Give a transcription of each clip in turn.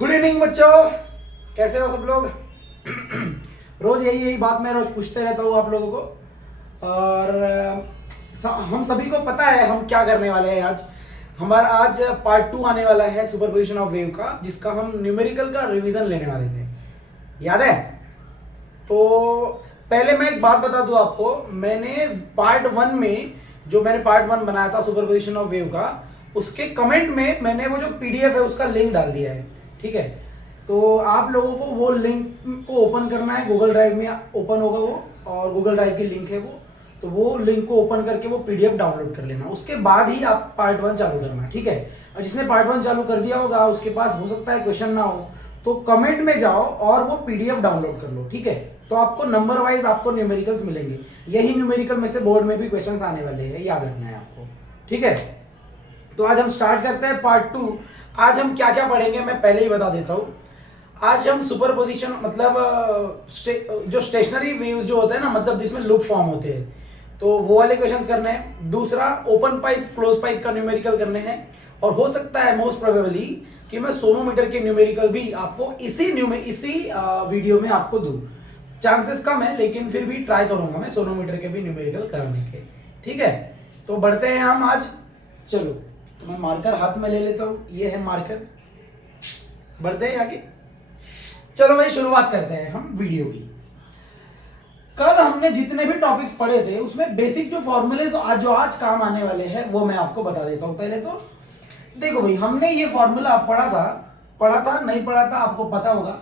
Good evening बच्चों, कैसे हो सब लोग। रोज यही बात मैं रोज पूछते रहता हूँ आप लोगों को। और हम सभी को पता है हम क्या करने वाले हैं। आज हमारा पार्ट 2 आने वाला है सुपरपोजिशन ऑफ वेव का, जिसका हम न्यूमेरिकल का रिवीजन लेने वाले थे, याद है। तो पहले मैं एक बात बता दूं आपको, मैंने पार्ट 1 में जो मैंने पार्ट 1 बनाया था सुपरपोजिशन ऑफ वेव का, उसके कमेंट में मैंने वो जो पीडीएफ है उसका लिंक डाल दिया है, ठीक है। तो आप लोगों को वो लिंक को ओपन करना है, गूगल ड्राइव में ओपन होगा वो, और गूगल ड्राइव की लिंक है वो। तो वो लिंक को ओपन करके वो पीडीएफ डाउनलोड कर लेना, उसके बाद ही आप पार्ट 1 चालू करना, ठीक है। और जिसने पार्ट 1 चालू कर दिया होगा उसके पास हो सकता है क्वेश्चन ना हो, तो कमेंट में जाओ और वो पीडीएफ डाउनलोड कर लो, ठीक है। तो आपको नंबर वाइज आपको न्यूमेरिकल्स मिलेंगे। यही न्यूमेरिकल में से बोर्ड में भी क्वेश्चंस आने वाले हैं, याद रखना है आपको, ठीक है। तो आज हम स्टार्ट करते हैं पार्ट 2। आज हम क्या क्या पढ़ेंगे मैं पहले ही बता देता हूँ। आज हम सुपरपोजिशन मतलब जो स्टेशनरी वेव्स जो होते हैं ना, मतलब जिसमें लूप फॉर्म होते हैं, तो वो वाले क्वेश्चंस करने हैं। दूसरा ओपन पाइप क्लोज पाइप का न्यूमेरिकल करने हैं। और हो सकता है मोस्ट प्रोबेबली कि मैं सोनोमीटर के न्यूमेरिकल भी आपको इसी वीडियो में आपको दूं। चांसेस कम है लेकिन फिर भी ट्राई करूंगा मैं सोनोमीटर के भी न्यूमेरिकल कराने के, ठीक है। तो बढ़ते हैं हम आज। चलो तो मैं मार्कर हाथ में ले लेता हूँ, ये है मार्कर। बढ़ते हैं आगे। चलो भाई शुरुआत करते हैं हम वीडियो की। कल हमने जितने भी टॉपिक्स पढ़े थे उसमें बेसिक जो फॉर्मूले जो आज काम आने वाले हैं वो मैं आपको बता देता हूं। पहले तो देखो भाई, हमने ये फॉर्मूला पढ़ा था नहीं पढ़ा था आपको पता होगा।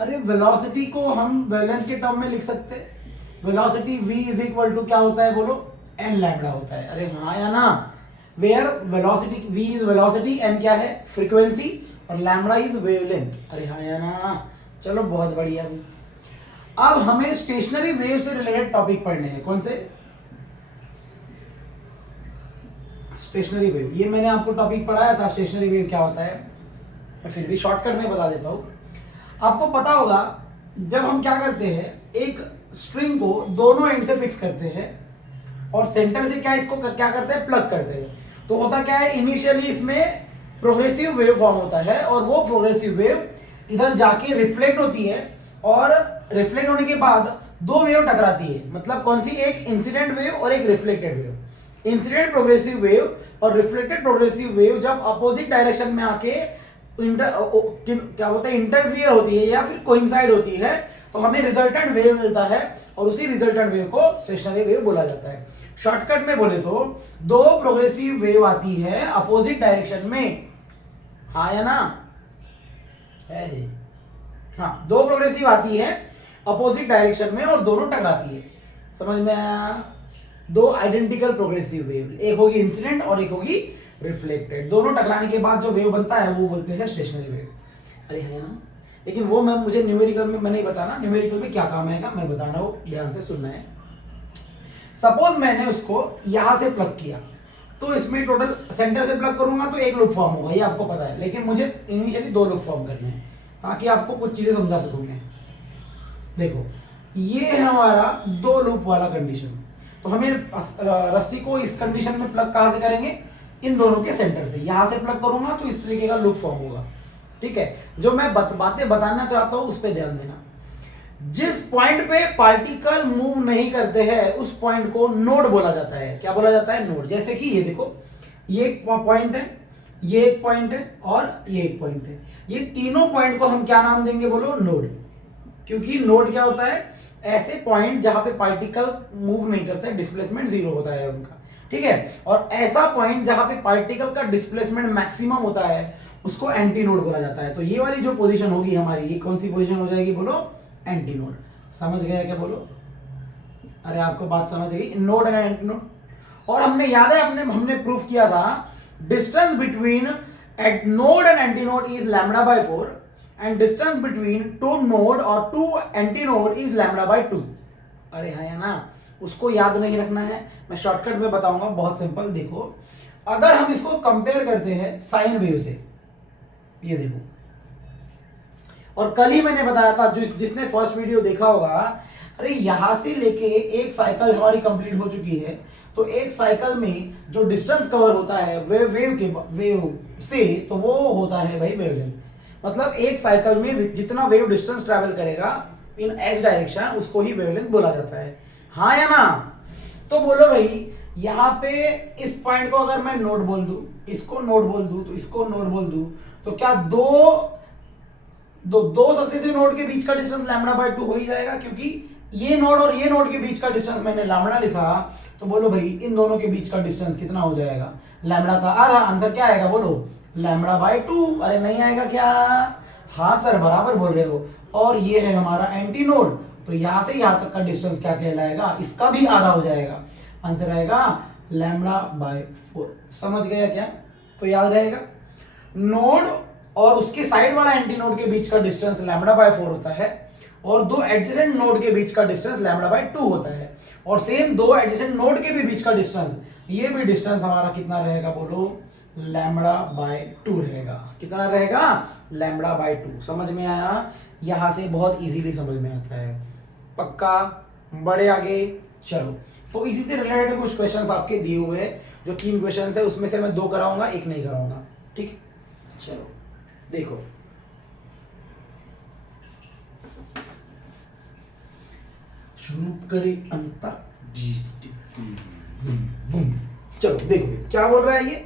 अरे वेलोसिटी को हम वेवलेंथ के टर्म में लिख सकते हैं। Velocity v is equal to क्या होता है बोलो, n लैम्डा होता है। अरे हाँ या ना, where velocity v is velocity, n क्या है फ्रीक्वेंसी, और लैम्डा इज वेवलेंथ। अरे हाँ या ना, चलो बहुत बढ़िया भाई। अब हमें स्टेशनरी वेव से रिलेटेड टॉपिक पढ़ने हैं। कौन से? Stationary wave. ये मैंने आपको टॉपिक पढ़ाया था, स्टेशनरी वेव क्या होता है। मैं फिर भी शॉर्टकट में बता देता हूं। आपको पता होगा जब हम क्या करते हैं, एक स्ट्रिंग को दोनों एंड से फिक्स करते हैं और सेंटर से क्या इसको क्या करते हैं, प्लग करते हैं। तो होता क्या है, इनिशियली इसमें प्रोग्रेसिव वेव फॉर्म होता है और वो प्रोग्रेसिव वेव इधर जाके रिफ्लेक्ट होती है, और रिफ्लेक्ट होने के बाद दो वेव टकराती है। मतलब कौन सी? एक इंसिडेंट वेव और एक reflected wave. Incident progressive wave और रिफ्लेक्टेड प्रोग्रेसिव वेव जब अपोजिट डायरेक्शन में आके क्या बोलते हैं, इंटरफियर होती है या फिर कोइंसाइड होती है, तो हमें रिजल्टेंट वेव मिलता है, और उसी रिजल्टेंट वेव को स्टेशनरी वेव बोला जाता है। शॉर्टकट में बोले तो दो प्रोग्रेसिव वेव आती है अपोजिट डायरेक्शन में, हाँ या ना? हाँ, दो प्रोग्रेसिव आती है अपोजिट डायरेक्शन में और दोनों टकराती है। समझ में आया? दो आइडेंटिकल प्रोग्रेसिव वेव, एक होगी इंसिडेंट और एक होगी रिफ्लेक्टेड। दोनों टकराने के बाद जो वेव बनता है वो बोलते हैं स्टेशनरी वेव। अरे है ना, लेकिन वो मुझे न्यूमेरिकल में मैं नहीं बताना, न्यूमेरिकल में क्या काम आएगा मैं बता रहा हूँ, ध्यान से सुनना है। सपोज मैंने उसको यहां से प्लग किया, तो इसमें टोटल सेंटर से प्लग करूंगा तो एक लूप फॉर्म होगा, ये आपको पता है। लेकिन मुझे इनिशियली दो लूप फॉर्म करने हैं ताकि आपको कुछ चीजें समझा सकूं मैं। देखो ये है हमारा दो लूप वाला कंडीशन, तो हमें रस्सी को इस कंडीशन में प्लग कहां से करेंगे, इन दोनों के सेंटर से। यहां से प्लग करूंगा तो इस तरीके का लूप फॉर्म होगा, ठीक है। जो मैं बातें बताना चाहता हूं उस पर ध्यान देना। जिस पॉइंट पे पार्टिकल मूव नहीं करते हैं उस पॉइंट को नोड बोला जाता है। क्या बोला जाता है? नोड। जैसे कि ये देखो, ये एक पॉइंट है, ये एक पॉइंट है और ये एक पॉइंट है। ये तीनों पॉइंट को हम क्या नाम देंगे बोलो? नोड। क्योंकि नोड क्या होता है? ऐसे पॉइंट जहां पे पार्टिकल मूव नहीं करते, डिस्प्लेसमेंट जीरो होता है उनका, ठीक है। और ऐसा पॉइंट जहां पे पार्टिकल का डिस्प्लेसमेंट मैक्सिमम होता है उसको एंटी नोड बोला जाता है। तो ये वाली जो पोजीशन होगी हमारी, ये कौन सी पोजीशन हो जाएगी बोलो? Anti node. समझ गया क्या बोलो? अरे आपको बात समझ गई, नोड है एंटी नोड। और हमने याद है हमने प्रूफ किया था distance between at node and anti node is lambda by 4 and distance between two node और two anti node is lambda by 2। अरे हाँ या ना, उसको याद नहीं रखना है, मैं शॉर्टकट में बताऊंगा, बहुत सिंपल। देखो अगर हम इसको कंपेयर करते हैं साइन वेव से, ये देखो, और कल ही मैंने बताया था, जिसने फर्स्ट वीडियो देखा होगा, अरे यहां से लेके एक साइकिल हमारी कंप्लीट हो चुकी है, तो एक साइकिल में जो डिस्टेंस कवर होता है वेव से, तो वो होता है भाई वेवलेंथ। मतलब एक साइकिल में जितना वेव डिस्टेंस ट्रैवल करेगा इन एच डायरेक्शन उसको ही वेवलेंथ बोला जाता है, हाँ या ना? तो बोलो भाई, यहाँ पे इस पॉइंट को अगर मैं नोड बोल दूं, इसको नोड बोल दूं, तो इसको नोड बोल दूं, तो क्या दो सक्सेसिव नोड के बीच का डिस्टेंस लैम्बडा बाय 2 हो ही जाएगा, क्योंकि ये नोड और ये नोड के बीच का डिस्टेंस मैंने लैम्बडा लिखा। तो बोलो भाई, इन दोनों के बीच का डिस्टेंस कितना हो जाएगा? लैम्बडा का आधा। आंसर क्या आएगा बोलो? Lambda by 2। अरे नहीं आएगा क्या? हाँ सर, बराबर बोल रहे हो। और ये है हमारा एंटी नोड, तो यहां से यहां तक का डिस्टेंस क्या कहलाएगा? इसका भी आधा हो जाएगा। आंसर आएगा लैम्बडा बाय 4। समझ गया क्या? तो याद रहेगा, नोड और उसके साइड वाला एंटी नोड के बीच का डिस्टेंस लैम्बडा बाय 4 होता है, और दो एडजेसेंट नोड के बीच का डिस्टेंस लैम्बडा बाय 2 होता है। और सेम दो एडजेसेंट नोड के भी बीच का डिस्टेंस, ये भी डिस्टेंस हमारा कितना रहेगा बोलो? लैम्बडा बाय 2 रहेगा। कितना रहेगा? Lambda by 2। समझ में आया? यहां से बहुत इजीली समझ में आता है। पक्का? बड़े आगे चलो। तो इसी से रिलेटेड कुछ क्वेश्चंस आपके दिए हुए हैं, जो 3 क्वेश्चंस है, उसमें से मैं 2 कराऊंगा, 1 नहीं कराऊंगा। ठीक, चलो देखो। शुरू करें अंत। चलो देखो क्या बोल रहा है ये।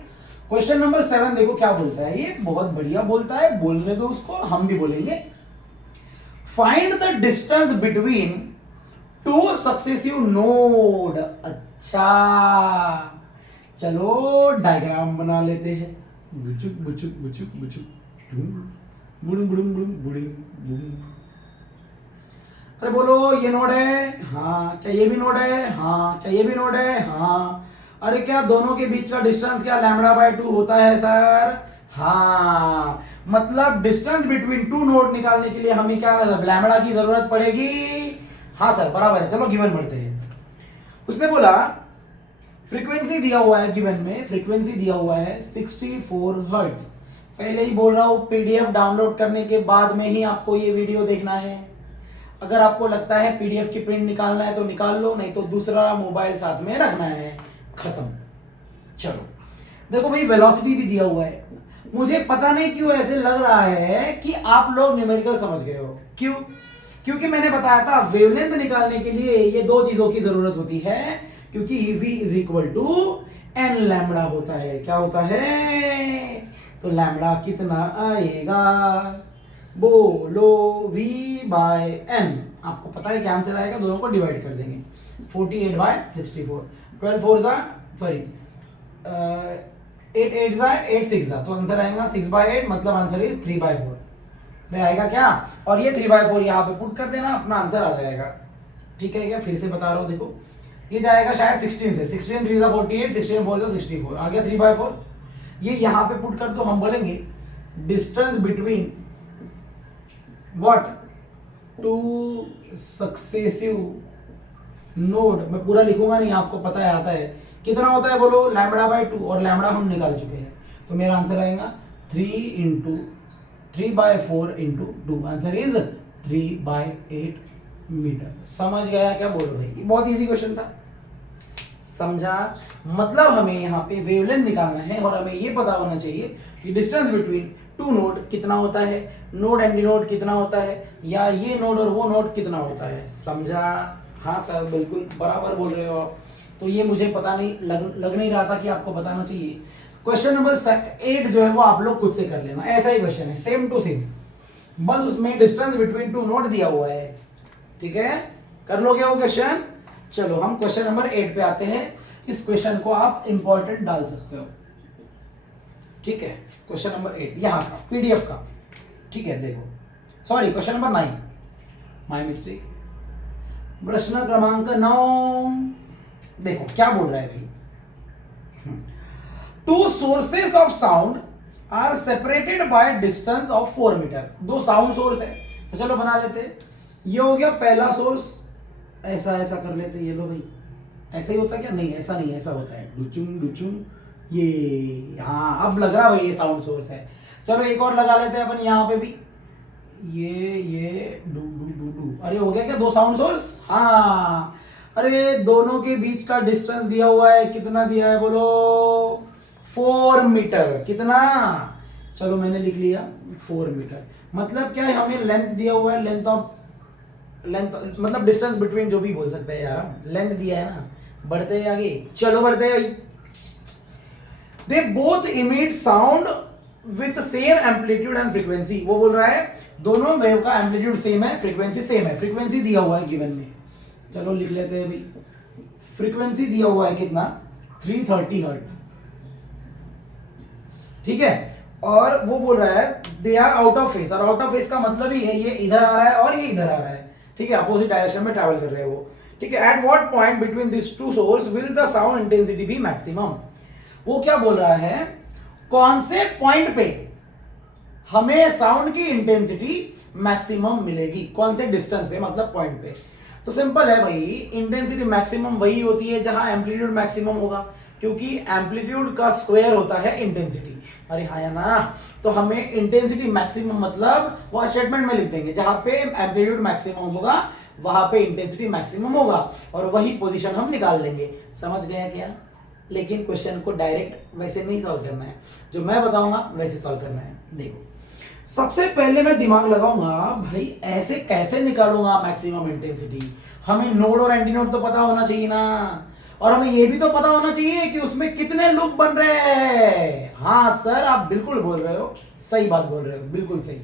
क्वेश्चन नंबर 7 देखो क्या बोलता है ये। बहुत बढ़िया बोलता है, बोलने दो उसको, हम भी बोलेंगे। Find the distance between 2 successive node. अच्छा, चलो डायग्राम बना लेते हैं। बुचुक बुचुक बुचुक बुचुक बुड़ुम बुड़ुम बुड़ुम बुड़ुम बुड़ुम। अरे बोलो, ये नोड है? हाँ। क्या ये भी नोड है? हाँ। क्या ये भी नोड है? हाँ। अरे क्या दोनों के बीच का डिस्टेंस क्या लैम्बडा बाय 2 होता है सर? हाँ। मतलब डिस्टेंस बिटवीन 2 नोड निकालने के लिए हमें क्या लैम्बडा की जरूरत पड़ेगी? हाँ सर, बराबर है। चलो गिवन पढ़ते हैं। उसने बोला फ्रीक्वेंसी दिया हुआ है, गिवन में फ्रीक्वेंसी दिया हुआ है 64 हर्ट्ज। पहले ही बोल रहा हूं, पीडीएफ डाउनलोड करने के बाद में ही आपको ये वीडियो देखना है। अगर आपको लगता है पीडीएफ की प्रिंट निकालना है तो निकाल लो, नहीं तो दूसरा मोबाइल साथ में रखना है। खत्म। चलो देखो भाई, वेलोसिटी भी दिया हुआ है। मुझे पता नहीं क्यों ऐसे लग रहा है कि आप लोग न्यूमेरिकल समझ गए हो। क्यों? क्योंकि मैंने बताया था वेवलेंथ निकालने के लिए ये 2 चीजों की जरूरत होती है, क्योंकि v is equal to n lambda होता है। क्या होता है? तो लैम्बडा कितना आएगा बोलो? v by n. आपको पता है क्या आंसर आएगा? दोनों को डिवाइड कर देंगे, 48 बाय 64। 12 4 जा सॉरी 8 8 जा 8 6 जा, तो आंसर आएगा 6 बाय 8, मतलब आंसर इज 3 बाय 4 में आएगा क्या? और ये 3 बाय 4 यहाँ पे पुट कर देना, अपना आंसर आ जाएगा। ठीक है क्या? फिर से बता रहा हूँ, देखो ये जाएगा शायद 16 से। 16 3 जा 48, 16 4 जा 64, आ गया 3 बाय 4। ये यहाँ पे पुट कर दो। हम बोलेंगे distance between what 2 successive node. मैं पूरा लिखूंगा नहीं, आपको पता है आता है। कितना होता है बोलो? लैम्बडा बाय 2, और लैम्बडा हम निकाल चुके हैं, तो मेरा आंसर आएगा 3 by 4 into 2। Answer is 3 by 8 metre. समझ गया क्या? बोलो भाई, ये बहुत इजी क्वेश्चन था। समझा? मतलब हमें यहाँ पे वेवलेंथ निकालना है, और हमें ये पता होना चाहिए कि डिस्टेंस बिटवीन 2 नोड कितना होता है, नोड एंटी नोड कितना होता है, या ये नोड और वो नोड कितना होता है। समझा? हाँ सर, बिल्कुल बराबर बोल रहे हो आप। तो ये मुझे पता नहीं लग नहीं रहा था कि आपको बताना चाहिए। क्वेश्चन नंबर 8 जो है वो आप लोग खुद से कर लेना, ऐसा ही क्वेश्चन है, सेम टू सेम, बस उसमें डिस्टेंस बिटवीन 2 नोड दिया हुआ है। ठीक है, कर लोगे वो क्वेश्चन? चलो हम क्वेश्चन नंबर 8 पे आते हैं। इस क्वेश्चन को आप इंपॉर्टेंट डाल सकते हो। ठीक है, क्वेश्चन नंबर 8 यहाँ का पीडीएफ का। ठीक है, देखो, sorry question number 9, my mistake. प्रश्न क्रमांक 9 देखो क्या बोल रहा है भाई। 2 sources of sound are separated by distance of 4 metre. 2 sound source है, तो चलो बना लेते। ये हो गया पहला सोर्स, ऐसा ऐसा कर लेते। ये लो भाई, ऐसा ही होता है क्या? नहीं, ऐसा नहीं, ऐसा होता है डुचुम डुचुम। ये हाँ, अब लग रहा भाई ये साउंड सोर्स है। चलो एक और लगा लेते हैं अपन यहाँ पे भी। ये डू डू डू डू। अरे हो गया क्या 2 साउंड सोर्स? हाँ। अरे दोनों के बीच का डिस्टेंस दिया हुआ है, कितना दिया है बोलो? 4 मीटर। कितना? चलो मैंने लिख लिया 4 मीटर। मतलब क्या है, हमें लेंथ दिया हुआ है, लेंथ मतलब डिस्टेंस बिटवीन, जो भी बोल सकते हैं यार, लेंथ दिया है ना। बढ़ते हैं आगे, चलो बढ़ते हैं भाई। They both emit sound with same amplitude and frequency. वो बोल रहा है दोनों वेव का एम्पलीट्यूड सेम है, फ्रीक्वेंसी सेम है। फ्रीक्वेंसी दिया हुआ है गिवन में, चलो लिख लेते हैं भाई। फ्रीक्वेंसी दिया हुआ है कितना, 330 हर्ट्ज, ठीक है। और वो बोल रहा है they are out of phase, और आउट ऑफ फेस का मतलब ही है ये इधर आ रहा है और ये इधर आ रहा है, ठीक है, अपोजिट डायरेक्शन में ट्रैवल कर रहे हैं वो, ठीक है। At what point between this two source will the sound intensity be maximum. वो क्या बोल रहा है, कौन से पॉइंट पे हमें साउंड की इंटेंसिटी मैक्सिमम मिलेगी, कौन से डिस्टेंस पे, मतलब पॉइंट पे। तो सिंपल है भाई, इंटेंसिटी मैक्सिमम वही होती है जहां एम्पलीट्यूड मैक्सिमम होगा, क्योंकि एम्पलीट्यूड का स्क्वायर होता है इंटेंसिटी। अरे हाँ या ना, तो हमें इंटेंसिटी मैक्सिमम मतलब वह स्टेटमेंट में लिख देंगे, जहां पे एम्पलीट्यूड मैक्सिमम होगा वहां पे इंटेंसिटी मैक्सिमम होगा, और वही पोजीशन हम निकाल लेंगे। समझ गए क्या? लेकिन क्वेश्चन को डायरेक्ट वैसे नहीं सॉल्व करना है, जो मैं बताऊंगा वैसे सॉल्व करना है। देखो, सबसे पहले मैं दिमाग लगाऊंगा भाई, ऐसे कैसे निकालूंगा मैक्सिमम इंटेंसिटी। हमें नोड और एंटी नोड तो पता होना चाहिए ना, और हमें यह भी तो पता होना चाहिए कि उसमें कितने लूप बन रहे हैं। हाँ सर, आप बिल्कुल बोल रहे हो, सही बात बोल रहे हो, बिल्कुल सही।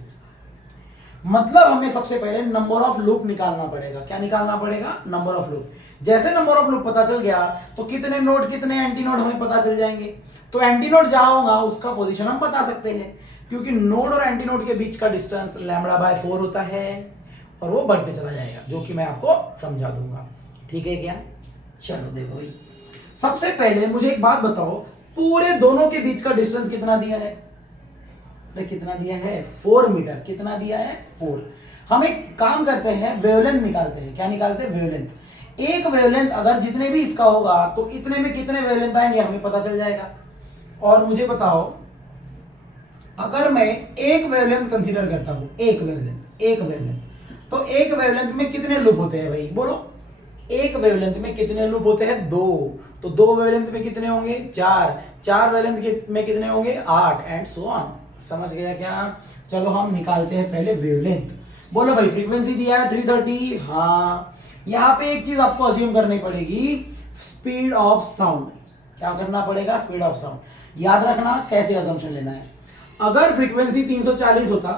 मतलब हमें सबसे पहले नंबर ऑफ लूप निकालना पड़ेगा। क्या निकालना पड़ेगा? Number of loop. जैसे नंबर ऑफ लूप पता चल गया तो कितने नोड कितने एंटी नोड हमें पता चल जाएंगे। तो एंटी नोड जहां होगा उसका पोजीशन हम बता सकते हैं, क्योंकि नोड और एंटी नोड के बीच का डिस्टेंस λ/4 होता है, और वो बढ़ते चला जाएगा, जो कि मैं आपको समझा दूंगा। ठीक है क्या? चलो देखो भाई, सबसे पहले मुझे एक बात बताओ, पूरे दोनों के बीच का डिस्टेंस कितना दिया है? कितना दिया है? 4 मीटर। कितना दिया है? 4। हम एक काम करते हैं, वेवलेंथ निकालते हैं। क्या निकालते हैं? वेवलेंथ। एक वेवलेंथ अगर जितने भी इसका होगा तो इतने में कितने वेवलेंथ आएंगे हमें पता चल जाएगा। और मुझे बताओ, अगर मैं एक वेवलेंथ कंसीडर करता हूं, एक वेवलेंथ, तो एक वेवलेंथ में कितने लूप होते हैं भाई? बोलो, एक वेवलेंथ में कितने लूप होते हैं? 2। तो 2 वेवलेंथ में कितने होंगे? 4। 4 वेवलेंथ में कितने होंगे? 8, एंड सो ऑन। समझ गया क्या? चलो हम निकालते हैं पहले वेवलेंथ। बोलो भाई, फ्रीक्वेंसी दिया है 330। हाँ, यहां पे एक चीज आपको अज्यूम करनी पड़ेगी, स्पीड ऑफ साउंड। क्या करना पड़ेगा? Speed of sound. याद रखना कैसे अजम्पशन लेना है। अगर फ्रीक्वेंसी 340 होता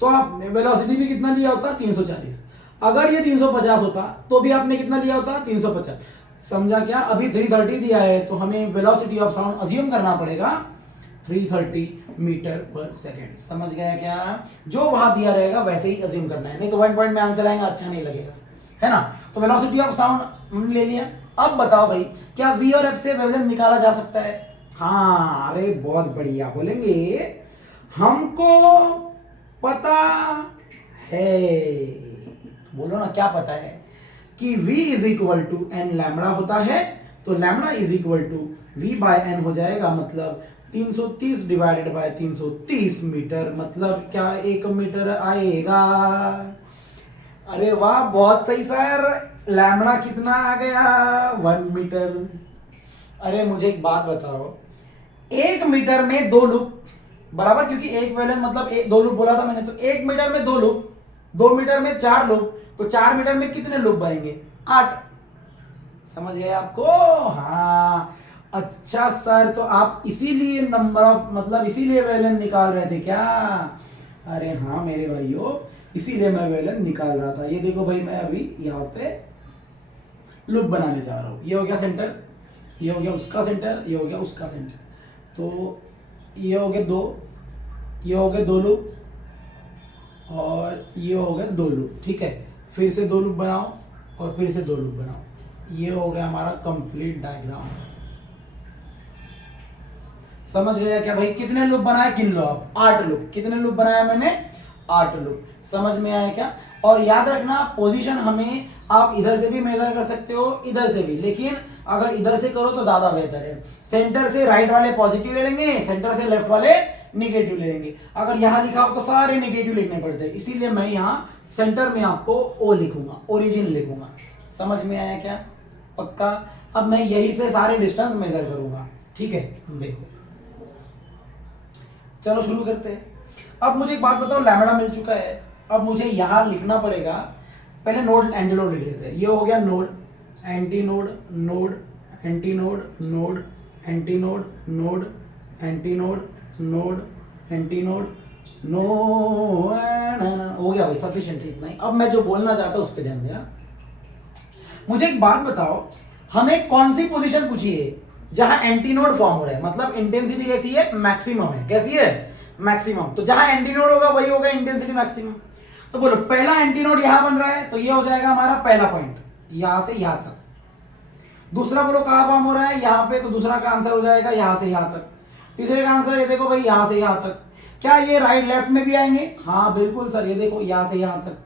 तो आपने वेलोसिटी भी कितना लिया होता? 340। अगर ये 350 होता तो भी आपने कितना लिया होता? 350। समझा क्या? अभी 330 दिया है तो हमें वेलोसिटी ऑफ साउंड अज्यूम करना पड़ेगा 330 मीटर पर सेकेंड। समझ गया क्या? जो वहां दिया रहेगा वैसे ही अज्यूम करना है, नहीं तो 1 पॉइंट में आंसर आएगा, अच्छा नहीं लगेगा, है ना। तो वेलोसिटी ऑफ साउंड हमने ले लिया। अब बताओ भाई, क्या वी और एफ से वेवलेंथ निकाला जा सकता है? हाँ, अरे बहुत बढ़िया। बोलेंगे हमको पता है। बोलो ना, क्या पता है? कि v is equal to n lambda होता है, तो lambda is equal to v by n हो जाएगा, मतलब 330 डिवाइडेड बाय 330 मीटर, मतलब क्या 1 मीटर आएगा। अरे वाह, बहुत सही सर। लैम्बडा कितना आ गया? 1 मीटर। अरे मुझे एक बात बताओ, 1 मीटर में 2 लूप बराबर, क्योंकि एक वेवलेंथ मतलब 2 लूप बोला था मैंने, तो 1 मीटर में 2 लूप, 2 मीटर में 4 लूप, तो 4 मीटर में कितने लूप बनेंगे? 8। समझ गए आपको? हाँ, अच्छा सर, तो आप इसीलिए नंबर ऑफ मतलब इसीलिए वेवलेंथ निकाल रहे थे क्या? अरे हाँ मेरे भाइयों, इसीलिए मैं वेवलेंथ निकाल रहा था। ये देखो भाई, मैं अभी यहाँ पे लूप बनाने जा रहा हूँ। ये हो गया सेंटर, ये हो गया उसका सेंटर, ये हो गया उसका सेंटर, तो ये हो गए 2, ये हो गए 2 लूप, और ये हो गए 2 लूप। ठीक है, फिर से 2 लूप बनाओ, और फिर से 2 लूप बनाओ। ये हो गया हमारा कंप्लीट डायग्राम। समझ गया क्या भाई? कितने लूप बनाए? गिन लो आप, 8 लूप। कितने लूप बनाया मैंने? 8 लूप। समझ में आया क्या? और याद रखना, पोजीशन हमें आप इधर से भी मेजर कर सकते हो, इधर से भी, लेकिन अगर इधर से करो तो ज्यादा बेहतर है। सेंटर से राइट वाले पॉजिटिव ले लेंगे, सेंटर से लेफ्ट वाले नेगेटिव ले लेंगे। अगर यहां लिखा हो तो सारे नेगेटिव लिखने पड़ते हैं, इसीलिए मैं यहां सेंटर में आपको ओ लिखूंगा, ओरिजिन लिखूंगा। समझ में आया क्या? पक्का? अब मैं यही से सारे डिस्टेंस मेजर करूंगा। ठीक है, देखो चलो शुरू करते हैं। अब मुझे एक बात बताओ, लैम्बडा मिल चुका है, अब मुझे यहाँ लिखना पड़ेगा, पहले नोड एंटी नोड लिख लेते हैं। ये हो गया node anti node, node anti node, node anti node, node anti node, node anti node, नो हो गया भाई, सफिशिएंट इतना ही। अब मैं जो बोलना चाहता हूँ उस पर ध्यान देना। मुझे एक बात बताओ, हमें कौन सी पोजीशन पूछी है जहां एंटीनोड फॉर्म हो रहा है, मतलब इंटेंसिटी कैसी है, मैक्सिमम है। कैसी है, मैक्सिमम। तो जहां एंटीनोड होगा वही होगा इंटेंसिटी मैक्सिमम। तो बोलो पहला एंटीनोड यहां बन रहा है, तो ये हो जाएगा हमारा पहला पॉइंट, यहां से यहां तक। दूसरा बोलो कहां फॉर्म हो रहा है, यहां पे, तो दूसरा का आंसर हो जाएगा यहां से यहां तक। तीसरे का आंसर ये देखो भाई, यहां से यहां तक। क्या ये राइट लेफ्ट में भी आएंगे? हाँ बिल्कुल सर, ये देखो यहां से यहां तक,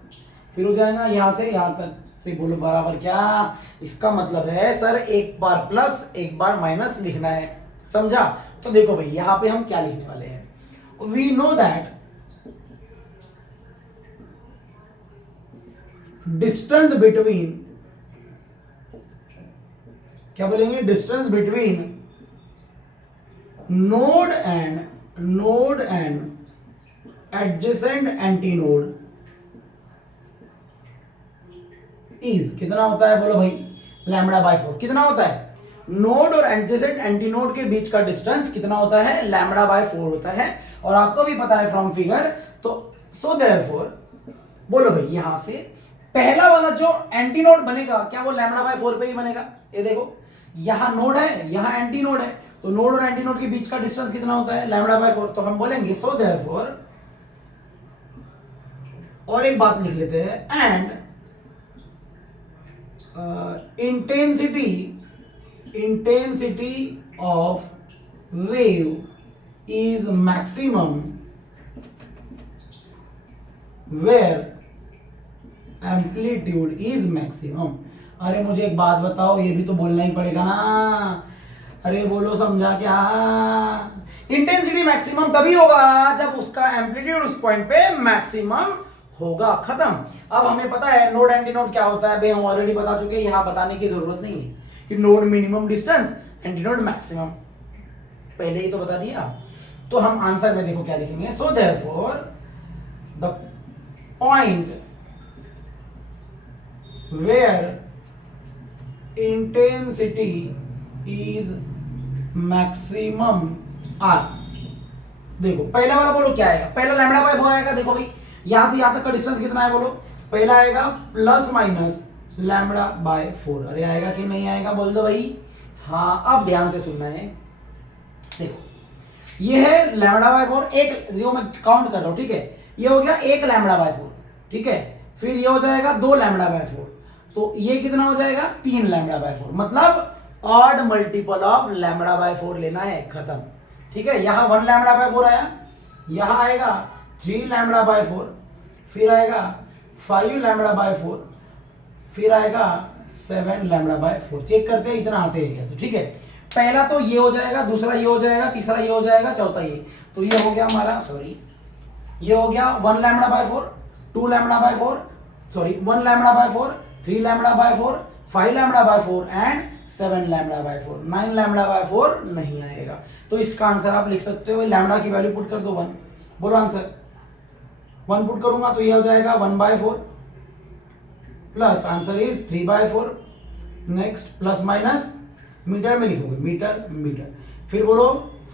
फिर हो जाएगा यहां से यहां तक। फिर बोलो बराबर क्या, इसका मतलब है सर एक बार प्लस एक बार माइनस लिखना है, समझा? तो देखो भाई यहां पे हम क्या लिखने वाले हैं, we know that distance between, क्या बोलेंगे, distance between node and adjacent antinode is कितना होता है, बोलो भाई लैम्बडा बाय 4। कितना होता है, नोड और एडजेसेंट एंटीनोड के बीच का डिस्टेंस कितना होता है, लैम्बडा बाय 4 होता है। और आपको भी पता है फ्रॉम फिगर, तो सो देयरफॉर बोलो भाई यहां से पहला वाला जो एंटीनोड बनेगा, क्या वो लैम्बडा बाय 4 पे ही बनेगा? ये देखो यहां नोड है, यहां एंटीनोड है, तो नोड और एंटीनोड के बीच का डिस्टेंस कितना होता है, लैम्बडा बाय 4। तो हम बोलेंगे सो देयरफॉर, और एक बात लिख लेते हैं, and intensity of wave is maximum where amplitude is maximum। अरे मुझे एक बात बताओ, ये भी तो बोलना ही पड़ेगा ना, अरे बोलो समझा क्या? इंटेंसिटी मैक्सिमम तभी होगा जब उसका एम्पलीट्यूड उस पॉइंट पे मैक्सिमम होगा, खत्म। अब हमें पता है नोड एंटीनोड क्या होता है, भाई हम ऑलरेडी बता चुके हैं, यहां बताने की जरूरत नहीं है कि node minimum distance, antinode maximum, पहले ही तो बता दिया। तो हम आंसर में देखो क्या लिखेंगे, so therefore the point where intensity is maximum are. देखो पहला वाला बोलो क्या आएगा, पहला लैम्बडा बाय 4 आएगा। देखो भाई यहां से यहां तक का डिस्टेंस कितना है, बोलो पहला आएगा प्लस माइनस लैम्बडा बाय 4। अरे आएगा कि नहीं आएगा, बोल दो भाई। हाँ अब ध्यान से सुनना है, देखो ये है लैम्बडा बाय 4, एक जो मैं काउंट कर रहा हूं, ठीक है, ये हो गया एक लैम्बडा बाय 4, ठीक है, फिर ये हो जाएगा 2 लैम्बडा बाय 4, तो ये कितना हो जाएगा 3 लैम्बडा बाय 4, मतलब odd multiple of lambda by 4 लेना है, खत्म। ठीक है, यहां 1 लैम्बडा बाय 4 आया, यहां आएगा 3 लैम्बडा बाय 4, फिर आएगा 5 लैम्बडा बाय 4, फिर आएगा 7 लैम्बडा बाय 4। चेक करते हैं इतना आते हैं क्या, तो ठीक है, पहला तो ये हो जाएगा, दूसरा ये हो जाएगा, तीसरा ये हो जाएगा, चौथा ये, तो ये हो गया हमारा, सॉरी ये हो गया 1 lambda by 4, 2 lambda by 4, sorry 1 lambda by 4, 3 lambda by 4, 5 lambda by 4 and 7 lambda by 4। 9 lambda by 4 नहीं आएगा, तो इसका आंसर आप लिख सकते हो, लैम्बडा की वैल्यू पुट कर दो 1, बोलो आंसर। 1 पुट करूंगा तो ये हो जाएगा 1/4 plus answer is 3/4। Next plus minus metre में लिखोगे, मीटर मीटर, फिर बोलो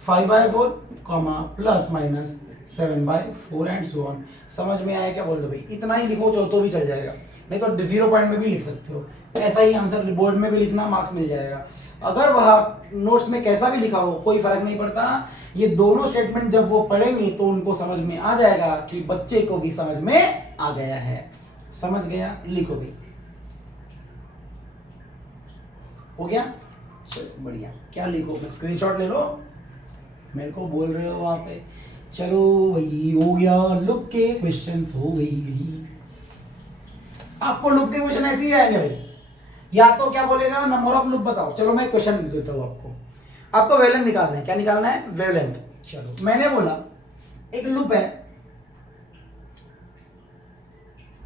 5/4 comma plus minus 7/4 and so on. समझ में आया क्या, बोल दो भाई, इतना ही लिखो तो भी चल जाएगा, नहीं तो 0 पॉइंट में भी लिख सकते हो, ऐसा ही आंसर बोर्ड में भी लिखना, मार्क्स मिल जाएगा। अगर वह नोट्स में कैसा भी लिखा हो कोई फर्क नहीं पड़ता, ये दोनों स्टेटमेंट जब वो पढ़ेंगे तो उनको समझ में आ जाएगा कि बच्चे को भी समझ में आ गया है। समझ गया, लिखो भी, हो गया, चलो बढ़िया। क्या लिखो, स्क्रीनशॉट ले लो, मेरे को बोल रहे हो वहां पे। चलो भाई हो गया, लुक के क्वेश्चंस हो गई। आपको लुक के क्वेश्चन ऐसे ही आएंगे भाई, या तो क्या बोलेगा नंबर ऑफ लुप बताओ, चलो मैं क्वेश्चन देता हूं आपको वेवलेंथ निकालना है। क्या निकालना है, वेवलेंथ। चलो मैंने बोला एक लूप है,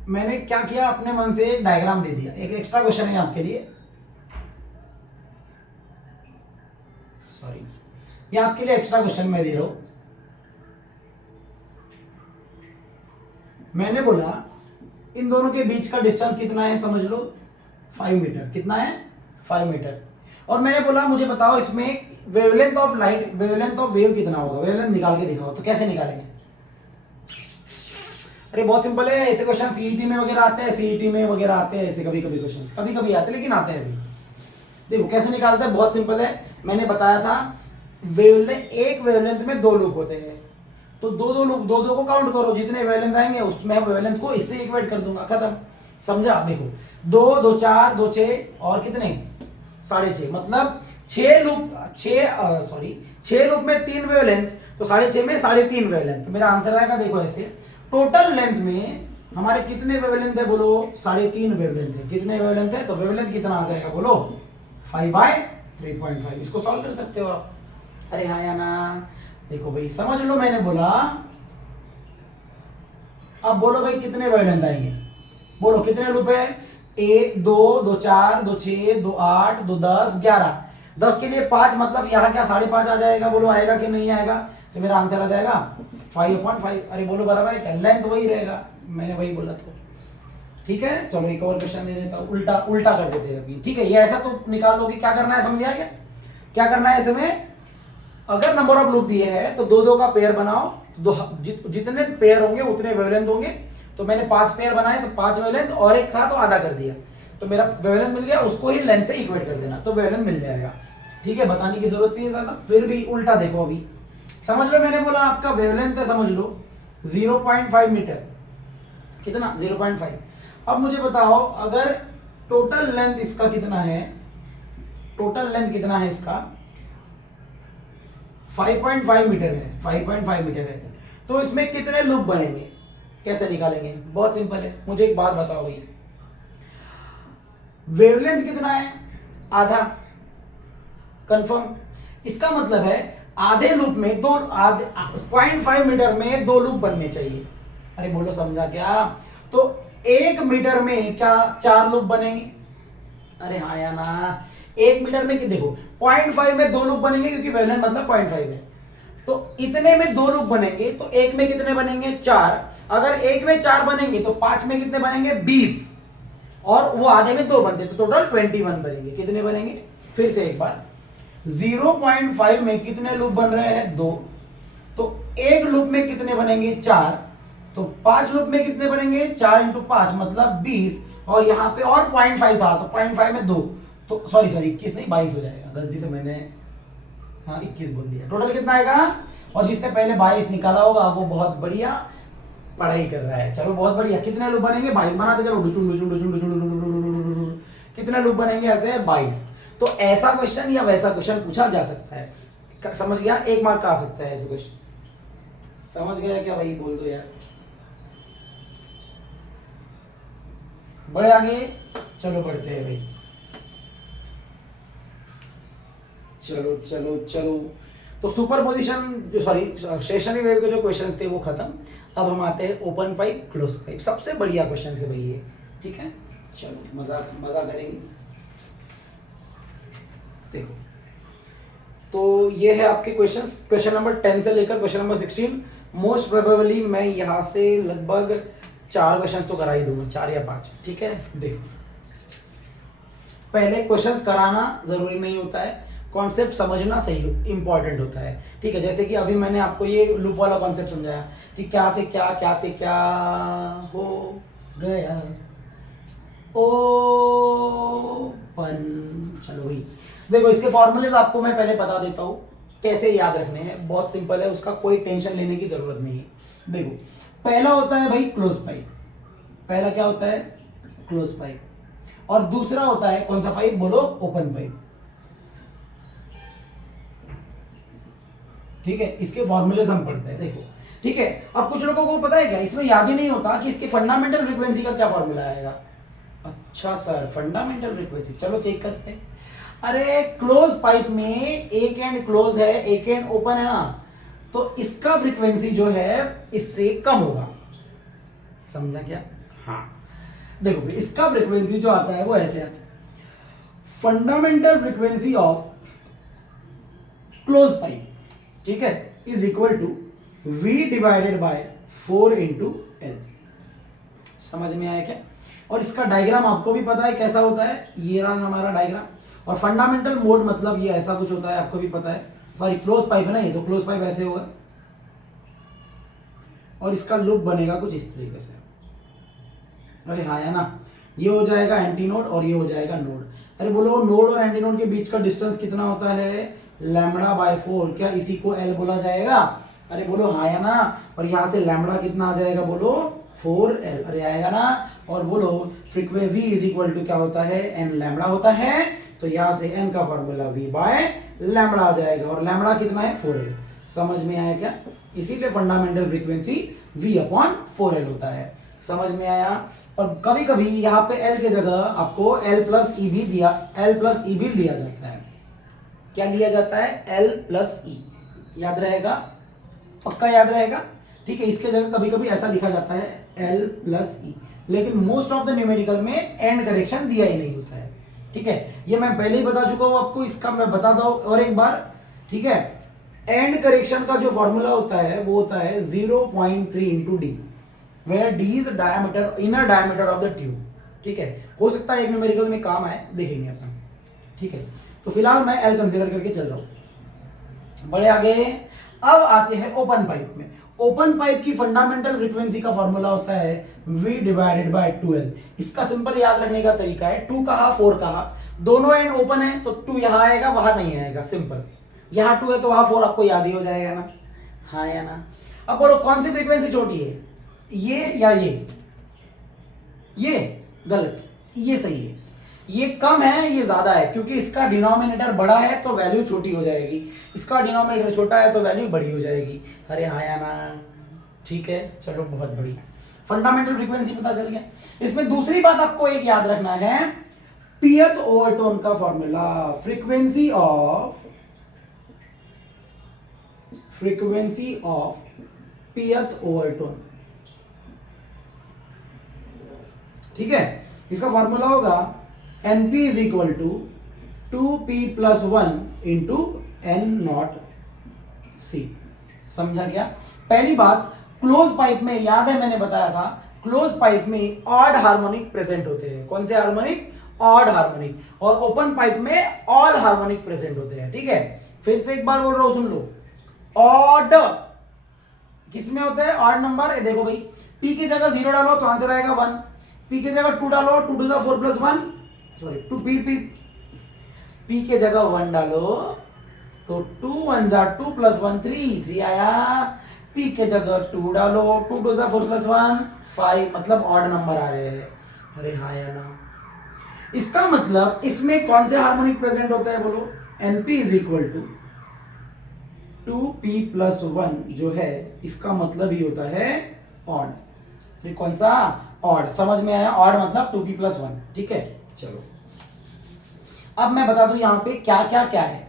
मैंने क्या किया, अपने मन से एक डायग्राम दे दिया। एक एक्स्ट्रा क्वेश्चन है आपके लिए, सॉरी ये आपके लिए एक्स्ट्रा क्वेश्चन मैं दे रहा हूं। मैंने बोला इन दोनों के बीच का डिस्टेंस कितना है, समझ लो 5 मीटर। कितना है? 5 मीटर। और मैंने बोला मुझे बताओ इसमें wavelength of light, wavelength of wave कितना होगा, वेवलेंथ निकाल के दिखाओ। तो कैसे निकालेंगे? अरे बहुत सिंपल है, ऐसे क्वेश्चन सीईटी में वगैरह आते हैं, सीईटी में वगैरह आते हैं ऐसे, कभी कभी क्वेश्चन कभी कभी आते हैं लेकिन आते हैं अभी। देखो कैसे निकालते हैं, बहुत सिंपल है। मैंने बताया था वेवलेंथ, एक वेवलेंथ में 2 लूप होते हैं, तो दो लूप, दो को काउंट करो, जितने वेवलेंथ आएंगे उसमें वेवलेंथ को इससे इक्वेट कर दूंगा, खत्म। समझा? देखो 2 2 4 2 6 और कितने 6.5, मतलब 6 लूप, 6 लूप में 3 वेवलेंथ, तो 6.5 में 3.5 वेवलेंथ। मेरा आंसर आएगा देखो ऐसे, टोटल लेंथ में हमारे कितने वेवलेंथ है बोलो? 3.5 वेवलेंथ है। कितने वेवलेंथ है? तो वेवलेंथ कितना आ जाएगा बोलो? 5/3.5। इसको सॉल्व कर सकते हो आप। अरे हाँ या ना? देखो भाई समझ लो, मैंने बोला, अब बोलो भाई कितने वेवलेंथ आएंगे, बोलो कितने लूप है? 1 2 2 4 2 6 2 8 2 10 11। 10 के लिए 5, मतलब यहाँ क्या 5.5 आ जाएगा? बोलो आएगा कि नहीं आएगा? तो मेरा आंसर आ जाएगा 5/5। अरे बोलो बराबर है क्या? लेंथ वही रहेगा, मैंने वही बोला। तो ठीक है, चलो एक और क्वेश्चन दे देता हूँ, उल्टा उल्टा कर देते हैं अभी। ठीक है, ये ऐसा तो निकाल दो कि क्या करना है, समझ आया क्या? क्या करना है इसमें? अगर नंबर ऑफ लूप दिए हैं तो 2 2 का पेयर बनाओ, जितने पेयर होंगे उतने वेवलेंथ होंगे। तो मैंने 5 पेयर बनाए, तो 5 वेवलेंथ, और एक था तो आधा कर दिया, तो मेरा वेवलेंथ मिल गया, उसको ही लेंथ से इक्वेट कर देना, तो वेवलेंथ मिल जाएगा। ठीक है, बताने की जरूरत नहीं है ज्यादा। फिर भी उल्टा देखो, अभी समझ लो, मैंने बोला आपका वेवलेंथ है, समझ लो 0.5 मीटर। कितना? 0.5। अब मुझे बताओ अगर टोटल लेंथ इसका कितना है, टोटल लेंथ कितना है इसका? 5.5 मीटर है, 5.5 मीटर है, तो इसमें कितने लूप बनेंगे? कैसे निकालेंगे? बहुत सिंपल है। मुझे एक बात बताओ भाई, वेवलेंथ कितना है? आधा, कंफर्म। इसका मतलब है आधे लूप में 0.5 मीटर में 2 लूप बनने चाहिए। अरे बोलो समझा क्या? तो 1 मीटर में क्या 4 लूप बनेंगे? अरे हाँ या ना? 1 मीटर में कि देखो 0.5 में 2 लूप बनेंगे, क्योंकि वेवलेंथ मतलब 0.5 है, तो इतने में 2 लूप बनेंगे, तो 1 में कितने बनेंगे? 4। अगर 1 में 4 बनेंगे तो 5 में कितने बनेंगे? 20, और वो आधे में 2 बनते, तो टोटल 21 बनेंगे। कितने बनेंगे? फिर से एक बार, 0.5 में कितने लूप बन रहे हैं? 2, तो 1 लूप में कितने बनेंगे? 4, तो 5 लूप में कितने बनेंगे? 4 × 5 मतलब 20, और यहाँ पे और 0.5 था, तो 0.5 में 2, तो सॉरी 21 नहीं 22 हो जाएगा, गलती से मैंने 21 बोल दिया। टोटल कितना आएगा? और जिसने पहले 22 निकाला होगा वो बहुत बढ़िया पढ़ाई कर रहा है। चलो बहुत बढ़िया। कितने लूप बनेंगे? 22 बनाते चलो, कितने लूप बनेंगे ऐसे? 22। तो ऐसा क्वेश्चन या वैसा क्वेश्चन पूछा जा सकता है, समझ गया? 1 मार्क का आ सकता है ऐसे क्वेश्चन। समझ गया क्या भाई? बोल दो यार। बढ़े आगे, चलो बढ़ते हैं भाई। चलो चलो चलो, तो सुपरपोजिशन जो स्टेशनरी वेव के जो क्वेश्चंस थे वो खत्म। अब हम आते हैं ओपन पाइप क्लोज पाइप, सबसे बढ़िया क्वेश्चन है भाई ये। ठीक है, चलो मजा करेंगे। देखो, तो ये है आपके क्वेश्चंस, क्वेश्चन नंबर 10 से लेकर क्वेश्चन नंबर 16। मोस्ट प्रोबेबली मैं यहाँ से लगभग 4 क्वेश्चंस तो करा ही दूंगा, 4 या 5। ठीक है, देखो पहले क्वेश्चंस कराना जरूरी नहीं होता है, कॉन्सेप्ट समझना सही इंपॉर्टेंट होता है। ठीक है, जैसे कि अभी मैंने आपको ये लूप वाला कॉन्सेप्ट समझाया कि क्या से क्या हो गया, ओपन। चलो भाई देखो, इसके फॉर्मूलेज आपको मैं पहले बता देता हूँ कैसे याद रखने हैं। बहुत सिंपल है, उसका कोई टेंशन लेने की जरूरत नहीं है। देखो, पहला होता है भाई क्लोज पाइप। पहला क्या होता है? Close pipe. और दूसरा होता है कौन सा पाइप? बोलो, ओपन पाइप। ठीक है, इसके फॉर्मूलेज हम पढ़ते हैं। देखो, ठीक है, अब कुछ लोगों को पता है क्या, इसमें याद ही नहीं होता कि इसके फंडामेंटल फ्रीक्वेंसी का क्या फॉर्मूला आएगा। अच्छा सर, फंडामेंटल फ्रीक्वेंसी, चलो चेक करते हैं। अरे क्लोज पाइप में एक एंड क्लोज है, एक एंड ओपन है ना, तो इसका फ्रीक्वेंसी जो है इससे कम होगा। समझा क्या? हाँ, देखो इसका फ्रीक्वेंसी जो आता है वो ऐसे आता है, fundamental frequency of close pipe, ठीक है, is equal to V divided by 4 × L। समझ में आया क्या? और इसका डायग्राम आपको भी पता है कैसा होता है, ये रहा हमारा डायग्राम। और फंडामेंटल मोड मतलब ये ऐसा कुछ होता है, आपको भी पता है। सॉरी क्लोज पाइप है ना ये, तो क्लोज पाइप ऐसे होगा और इसका लूप बनेगा कुछ इस तरीके से। अरे हाँ है ना, ये हो जाएगा एंटी नोड और ये हो जाएगा नोड। अरे बोलो नोड और एंटी नोड के बीच का डिस्टेंस कितना होता है, लैम्बडा बाय 4। क्या इसी को एल बोला जाएगा? अरे बोलो हाँ या ना। और यहाँ से लैम्बडा कितना आ जाएगा, बोलो 4L। अरे आएगा ना। और बोलो frequency V is equal to क्या होता है, n लैम्बडा होता है। तो यहाँ से n का फॉर्मूला V बाय लैम्बडा आ जाएगा और लैम्बडा कितना है, 4L। समझ में आया क्या? इसीलिए fundamental frequency V upon 4L होता है। समझ में आया? और कभी कभी यहाँ पे L के जगह आपको L प्लस ई भी दिया, L प्लस ई भी लिया जाता है। क्या लिया जाता है, L प्लस ई। याद रहेगा, पक्का याद रहेगा। ठीक है, इसके जगह कभी कभी ऐसा लिखा जाता है L प्लस ई, लेकिन मोस्ट ऑफ द न्यूमेरिकल में एंड करेक्शन दिया ही नहीं होता है। ठीक है, ये मैं पहले ही बता चुका हूं आपको, इसका मैं बता दूं और एक बार। ठीक है, एंड करेक्शन का जो फॉर्मूला होता है वो होता है 0.3 into d, where d is diameter, inner diameter of the tube. ठीक है, हो सकता है एक न्यूमेरिकल में काम आए, देखेंगे अपन। ठीक है, तो फिलहाल मैं एल कंसीडर करके चल रहा हूं। बड़े आगे अब आते हैं ओपन पाइप में। ओपन पाइप की फंडामेंटल फ्रीक्वेंसी का फॉर्मूला होता है V डिवाइडेड बाय 2L। इसका सिंपल याद रखने का तरीका है, 2 कहा 4 कहा, दोनों एंड ओपन है तो 2 यहां आएगा, वहां नहीं आएगा। सिंपल, यहां 2 है तो वहां 4 आपको याद ही हो जाएगा ना, हाँ या ना। अब बोलो कौन सी फ्रीक्वेंसी छोटी है, ये या ये गलत, ये सही है। ये कम है, ये ज्यादा है, क्योंकि इसका डिनोमिनेटर बड़ा है तो वैल्यू छोटी हो जाएगी, इसका डिनोमिनेटर छोटा है तो वैल्यू बड़ी हो जाएगी। अरे हाँ या ना, ठीक है, चलो बहुत बढ़िया, फंडामेंटल फ्रीक्वेंसी पता चल गया। इसमें दूसरी बात आपको एक याद रखना है, पियत ओवरटोन का फॉर्मूला, फ्रीक्वेंसी ऑफ पियत ओवरटोन। ठीक है, इसका फॉर्मूला होगा NP is equal to 2P plus 1 into N0C। समझा क्या? पहली बात, क्लोज पाइप में याद है मैंने बताया था, क्लोज पाइप में ऑड हार्मोनिक प्रेजेंट होते हैं। कौन से हार्मोनिक? Odd harmonic. और ओपन पाइप में ऑल हार्मोनिक प्रेजेंट होते हैं। ठीक है, फिर से एक बार बोल रहा हूं, सुन लो। ऑड किसमें होते हैं, ऑड नंबर। देखो भाई, P की जगह 0 डालो तो आंसर आएगा 1, P की जगह 2 डालो, 2 टू 4 प्लस 1, सॉरी 2 P के जगह 1 डालो तो 2 1 2 प्लस 1 3 आया। P के जगह 2 डालो, 2 टू 4 प्लस 1 5, मतलब ऑड नंबर आ रहे हैं। अरे हाँ या ना। इसका मतलब इसमें कौन से हार्मोनिक प्रेजेंट होते हैं, बोलो। NP is equal to 2P plus 1 जो है, इसका मतलब ही होता है ऑड। फिर कौन सा? ऑड। समझ में आया? ऑड मतलब 2P प्लस 1। ठीक है, चलो अब मैं बता दूं यहाँ पे क्या क्या है।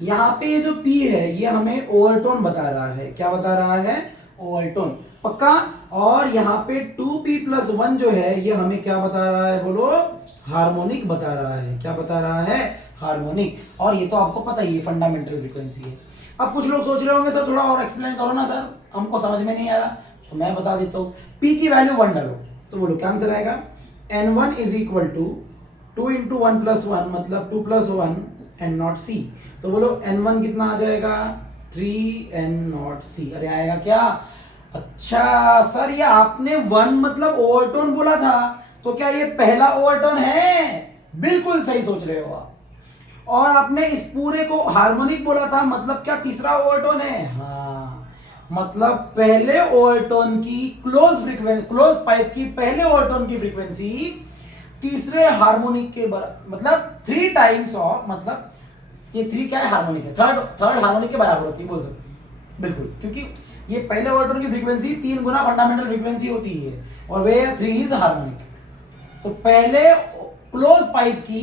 यहाँ पे ये जो P है ये हमें ओवरटोन बता रहा है। क्या बता रहा है? ओवरटोन, पक्का। और यहाँ पे 2P प्लस 1 जो है ये हमें क्या बता रहा है, बोलो। हार्मोनिक बता रहा है। क्या बता रहा है? हार्मोनिक। और ये तो आपको पता ही है फंडामेंटल फ्रीक्वेंसी है। अब कुछ लोग सोच रहे होंगे सर थोड़ा और एक्सप्लेन करो ना सर, हमको समझ में नहीं आ रहा, तो मैं बता देता हूँ। P की वैल्यू 1 डालो तो बोलो क्या आंसर आएगा। N1 is equal to 2 into 1 plus 1, मतलब 2 प्लस 1 N0C। तो बोलो N1 कितना आ जाएगा, 3 N0C। अरे आएगा क्या? अच्छा सर, ये आपने 1 मतलब ओवरटोन बोला था, तो क्या ये पहला ओवरटोन है? बिल्कुल सही सोच रहे हो आप। और आपने इस पूरे को हार्मोनिक बोला था, मतलब क्या तीसरा ओवरटोन है? हाँ, मतलब पहले ओवरटोन की क्लोज फ्रीक्वेंसी, क्लोज पाइप की पहले ओवरटोन की फ्रीक्वेंसी तीसरे हार्मोनिक के मतलब 3 टाइम्स ऑफ, मतलब ये 3 क्या है, हार्मोनिक है, थर्ड हार्मोनिक के बराबर होती है, बोल सकते हैं बिल्कुल, क्योंकि ये पहले ओवरटोन की फ्रीक्वेंसी 3 गुना फंडामेंटल फ्रीक्वेंसी होती है और वे 3 इज हार्मोनिक। तो पहले क्लोज पाइप की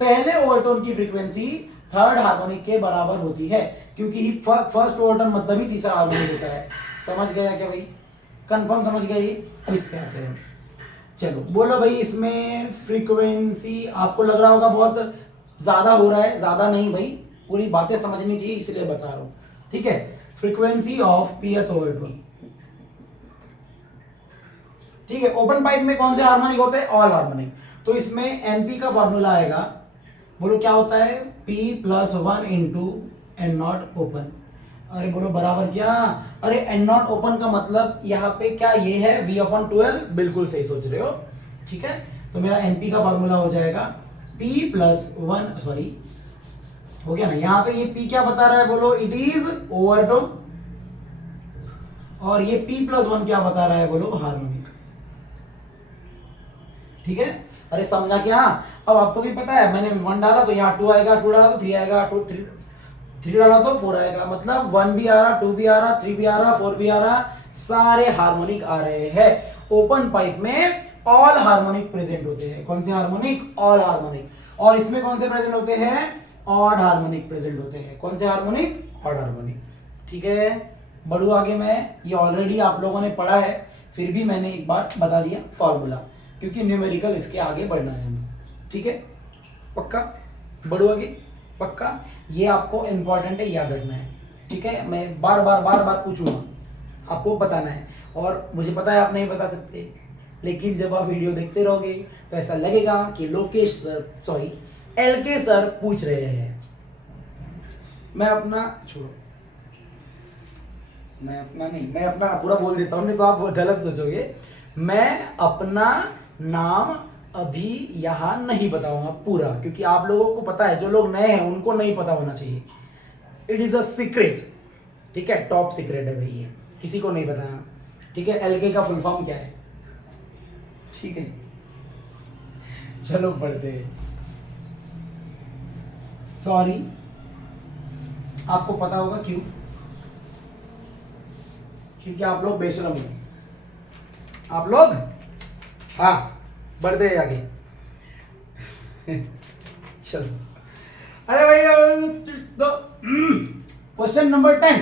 पहले ओवरटोन की फ्रीक्वेंसी थर्ड हार्मोनिक के बराबर होती है, क्योंकि फर्स्ट ओवरटोन मतलब ही तीसरा हार्मोनिक होता है। समझ गया क्या भाई? कंफर्म समझ गए? अब इस पे आते हैं, चलो बोलो भाई। इसमें फ्रीक्वेंसी आपको लग रहा होगा बहुत ज्यादा हो रहा है, ज्यादा नहीं भाई, पूरी बातें समझनी चाहिए इसलिए बता रहा हूं। ठीक है, फ्रीक्वेंसी ऑफ pth ओवरटोन। ठीक है। ओपन पाइप में कौन से हार्मोनिक होते हैं? All harmonic. तो इसमें एनपी का फॉर्मूला आएगा, बोलो क्या होता है? P + 1 into n not open. अरे बोलो बराबर क्या? अरे एन नॉट ओपन का मतलब यहाँ पे क्या ये है? V/12। बिल्कुल सही सोच रहे हो, ठीक है। तो मेरा एनपी का फॉर्मूला हो जाएगा P + 1, सॉरी हो गया ना। यहाँ पे ये P क्या बता रहा है? बोलो इट इज ओवरटोन। और ये P + 1 क्या बता रहा है? बोलो हार्मोनिक। ठीक है, अरे समझा क्या? अब आपको भी पता है, मैंने 1 डाला तो यहाँ 2 आएगा, 2 डाला तो 3 आएगा, 3 डाला तो 4 आएगा। मतलब 1 भी आ रहा, 2 भी आ रहा, 3 भी आ रहा, 4 भी आ रहा, सारे हार्मोनिक आ रहे हैं। ओपन पाइप में ऑल हार्मोनिक प्रेजेंट होते हैं। कौन से हार्मोनिक? All harmonic. और इसमें कौन से प्रेजेंट होते हैं? ऑड हार्मोनिक प्रेजेंट होते हैं। कौन से हार्मोनिक? Odd harmonic. ठीक है, बढ़ू आगे। मैं ये ऑलरेडी आप लोगों ने पढ़ा है, फिर भी मैंने एक बार बता दिया फॉर्मूला, क्योंकि न्यूमेरिकल इसके आगे बढ़ना है हमें। ठीक है, पक्का? बढ़ू आगे, पक्का? ये आपको इंपॉर्टेंट है, याद रखना है। ठीक है, मैं बार बार पूछूंगा, आपको बताना है। और मुझे पता है आप नहीं बता सकते, लेकिन जब आप वीडियो देखते रहोगे तो ऐसा लगेगा कि Lokesh sir, sorry LK sir पूछ रहे हैं। मैं अपना छोड़ो, मैं अपना पूरा बोल देता हूँ, नहीं तो आप गलत सोचोगे। मैं अपना नाम अभी यहाँ नहीं बताऊंगा पूरा, क्योंकि आप लोगों को पता है, जो लोग नए हैं उनको नहीं पता होना चाहिए। इट इज अ सीक्रेट, ठीक है, टॉप सीक्रेट है भाई ये, किसी को नहीं बताना। ठीक है, LK का फुल फॉर्म क्या है? ठीक है, चलो पढ़ते हैं। सॉरी, आपको पता होगा क्यों? क्योंकि आप लोग बेशरम हो, आप लोग। हाँ, बढ़ते हैं आगे। चलो, अरे भैया क्वेश्चन नंबर 10,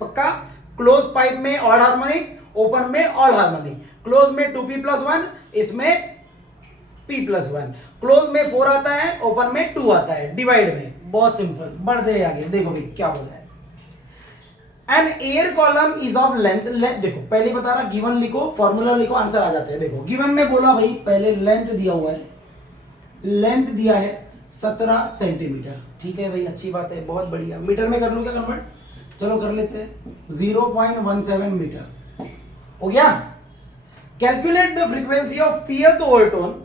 पक्का? क्लोज पाइप में ऑड हार्मोनिक, ओपन में ऑल हार्मोनिक। क्लोज में 2P + 1, इसमें P + 1। क्लोज में 4 आता है, ओपन में 2 आता है, डिवाइड में। बहुत सिंपल, बढ़ते हैं आगे। देखो भाई क्या बोला है। An air column is of length, देखो पहले बता रहा, गिवन लिखो, फॉर्मूला लिखो, आंसर आ जाते हैं। देखो गिवन में बोला भाई, पहले लेंथ दिया हुआ है, लेंथ दिया है 17 सेंटीमीटर। ठीक है भाई, अच्छी बात है, बहुत बढ़िया। मीटर में कर लूं क्या कन्वर्ट? चलो कर लेते हैं, 0.17 मीटर हो गया। Calculate the frequency of pth overtone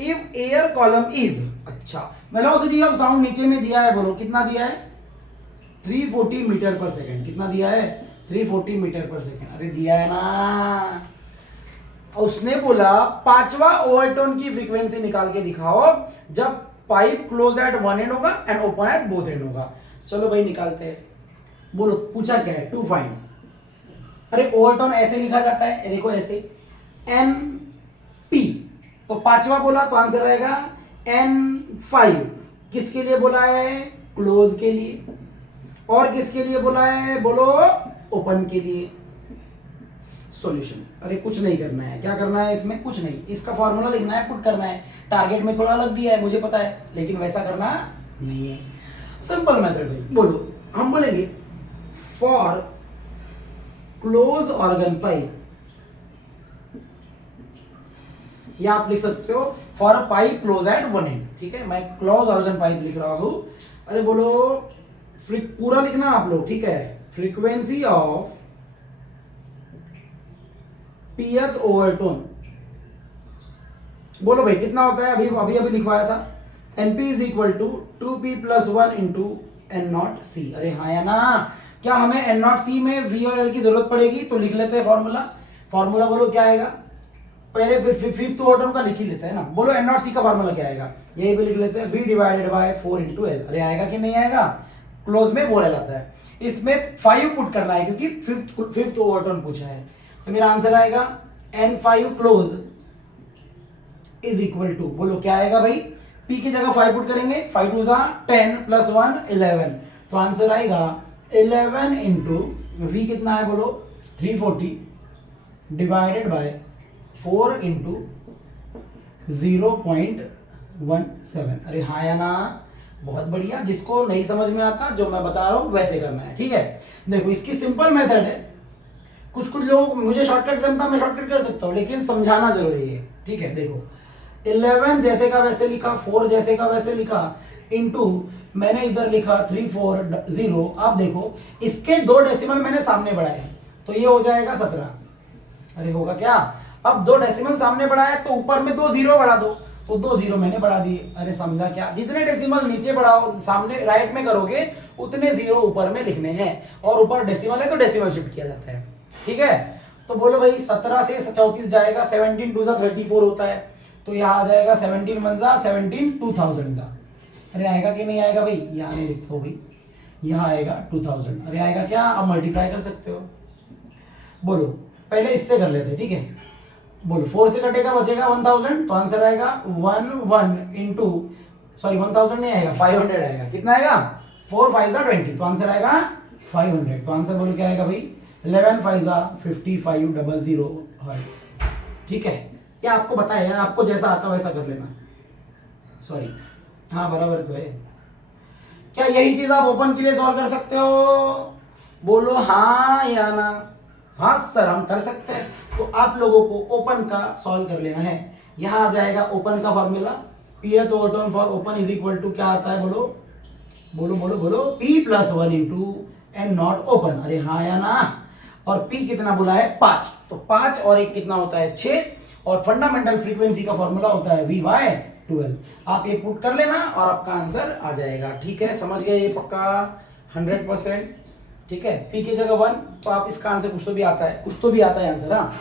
if air column is, अच्छा, वेलोसिटी ऑफ साउंड नीचे में दिया है, बोलो कितना दिया है? 340 मीटर पर सेकेंड। कितना दिया है? 340 मीटर पर सेकेंड। अरे दिया है ना। उसने बोला 5वां ओवरटोन की फ्रीक्वेंसी निकाल के दिखाओ जब pipe close at one end होगा end open at both end होगा। चलो भाई निकालते हैं, बोलो पूछा क्या है? To find. अरे ओवरटोन ऐसे लिखा जाता है, देखो ऐसे, NP। तो 5वां बोला तो आंसर आएगा N5। किसके लिए बोला है? क्लोज के लिए। और किसके लिए बोला है? बोलो ओपन के लिए। सॉल्यूशन, अरे कुछ नहीं करना है। क्या करना है इसमें? कुछ नहीं, इसका फॉर्मूला लिखना है, पुट करना है। टारगेट में थोड़ा अलग दिया है, मुझे पता है, लेकिन वैसा करना नहीं है। सिंपल मेथड है। बोलो, हम बोलेंगे फॉर क्लोज ऑर्गन पाइप, या आप लिख सकते हो for a pipe close at one and. ठीक है, मैं क्लोज ऑर्गन पाइप लिख रहा हूं। अरे बोलो, पूरा लिखना आप लोग, ठीक है। फ्रीक्वेंसी ऑफ pth ओवरटोन, बोलो भाई कितना होता है? अभी लिखवाया था, NP is equal to 2P + 1 into N0C। अरे हाँ या ना? क्या हमें N0C में V और L की जरूरत पड़ेगी? तो लिख लेते हैं फॉर्मूला बोलो क्या आएगा? पहले फिफ्थ ओवरटोन का लिख ही लेते हैं ना। बोलो N0C का फॉर्मूला क्या आएगा? यही भी लिख लेते हैं, V/4 इंटू L। अरे आएगा कि नहीं आएगा? क्लोज में 4L आता है, इसमें 5 पुट करना है क्योंकि फिफ्थ ओवरटोन पूछा है। तो मेरा आंसर आएगा N5 close is equal to, बोलो क्या आएगा भाई? P की जगह 5 पुट करेंगे, 5 2 10 + 1 11। तो आंसर आएगा 11 इंटू V कितना है? बोलो 340 डिवाइडेड बाय 4 इंटू 0.17। अरे हाँ या ना? बहुत बढ़िया। जिसको नहीं समझ में आता, जो मैं बता रहा हूं वैसे करना है। ठीक है, देखो इसकी सिंपल मेथड है, कुछ कुछ लोग, मुझे शॉर्टकट जमता, मैं शॉर्टकट कर सकता हूँ, लेकिन समझाना जरूरी है, ठीक है। देखो 11 जैसे का वैसे लिखा, 4 जैसे का वैसे लिखा, इनटू मैंने इधर लिखा 340। आप देखो इसके 2 डेसिमल मैंने सामने बढ़ाए, तो ये हो जाएगा 17। अरे होगा क्या, अब 2 डेसिमल सामने बढ़ाया तो ऊपर में 2 जीरो बढ़ा दो, तो 2 जीरो मैंने बढ़ा दिए। अरे समझा क्या, जितने डेसिमल नीचे बढ़ाओ सामने राइट में करोगे उतने जीरो ऊपर में लिखने हैं, और ऊपर डेसिमल है तो डेसिमल शिफ्ट किया जाता है, ठीक है। तो बोलो भाई 17 से 34 जाएगा, 17 2 जा 34 होता है, तो यहाँ आ जाएगा 17 1 जा 17 2000 जा। अरे आएगा कि नहीं आएगा भाई, यहाँ नहीं लिखता भाई, यहाँ आएगा 2000। अरे आएगा क्या, आप मल्टीप्लाई कर सकते हो। बोलो पहले इससे कर लेते, ठीक है। बोलो 4 से कटेगा बचेगा 1000, तो आंसर आएगा 1 इंटू, सॉरी 1000 नहीं आएगा, 500 आएगा। कितना आएगा, 4 5 जा 20, तो आंसर आएगा 500। तो आंसर बोलो क्या आएगा भाई, 11 5 जा 5500 हर्ट्ज, ठीक है। क्या आपको बताया यार, आपको जैसा आता वैसा कर लेना, सॉरी हाँ बराबर तो है। क्या यही चीज आप ओपन के लिए सॉल्व कर सकते हो, बोलो हाँ या ना। हाँ सर हम कर सकते हैं, तो आप लोगों को ओपन का सॉल्व कर लेना है। यहां आ जाएगा ओपन का फॉर्मूला, पी है तो ओटोन for open is equal to क्या आता है, बोलो बोलो बोलो बोलो, P plus 1 into n not open. अरे हाँ या ना, और P कितना बोला है 5, तो 5 और 1 कितना होता है 6, और फंडामेंटल फ्रीक्वेंसी का फॉर्मूला होता है Vy12। आप ये पुट कर लेना और आपका आंसर आ जाएगा, ठीक है। समझ गए ये पक्का 100%, ठीक है। P की जगह 1, तो आप इसका आंसर कुछ तो भी आता है, कुछ तो भी आता है आंसर। हाँ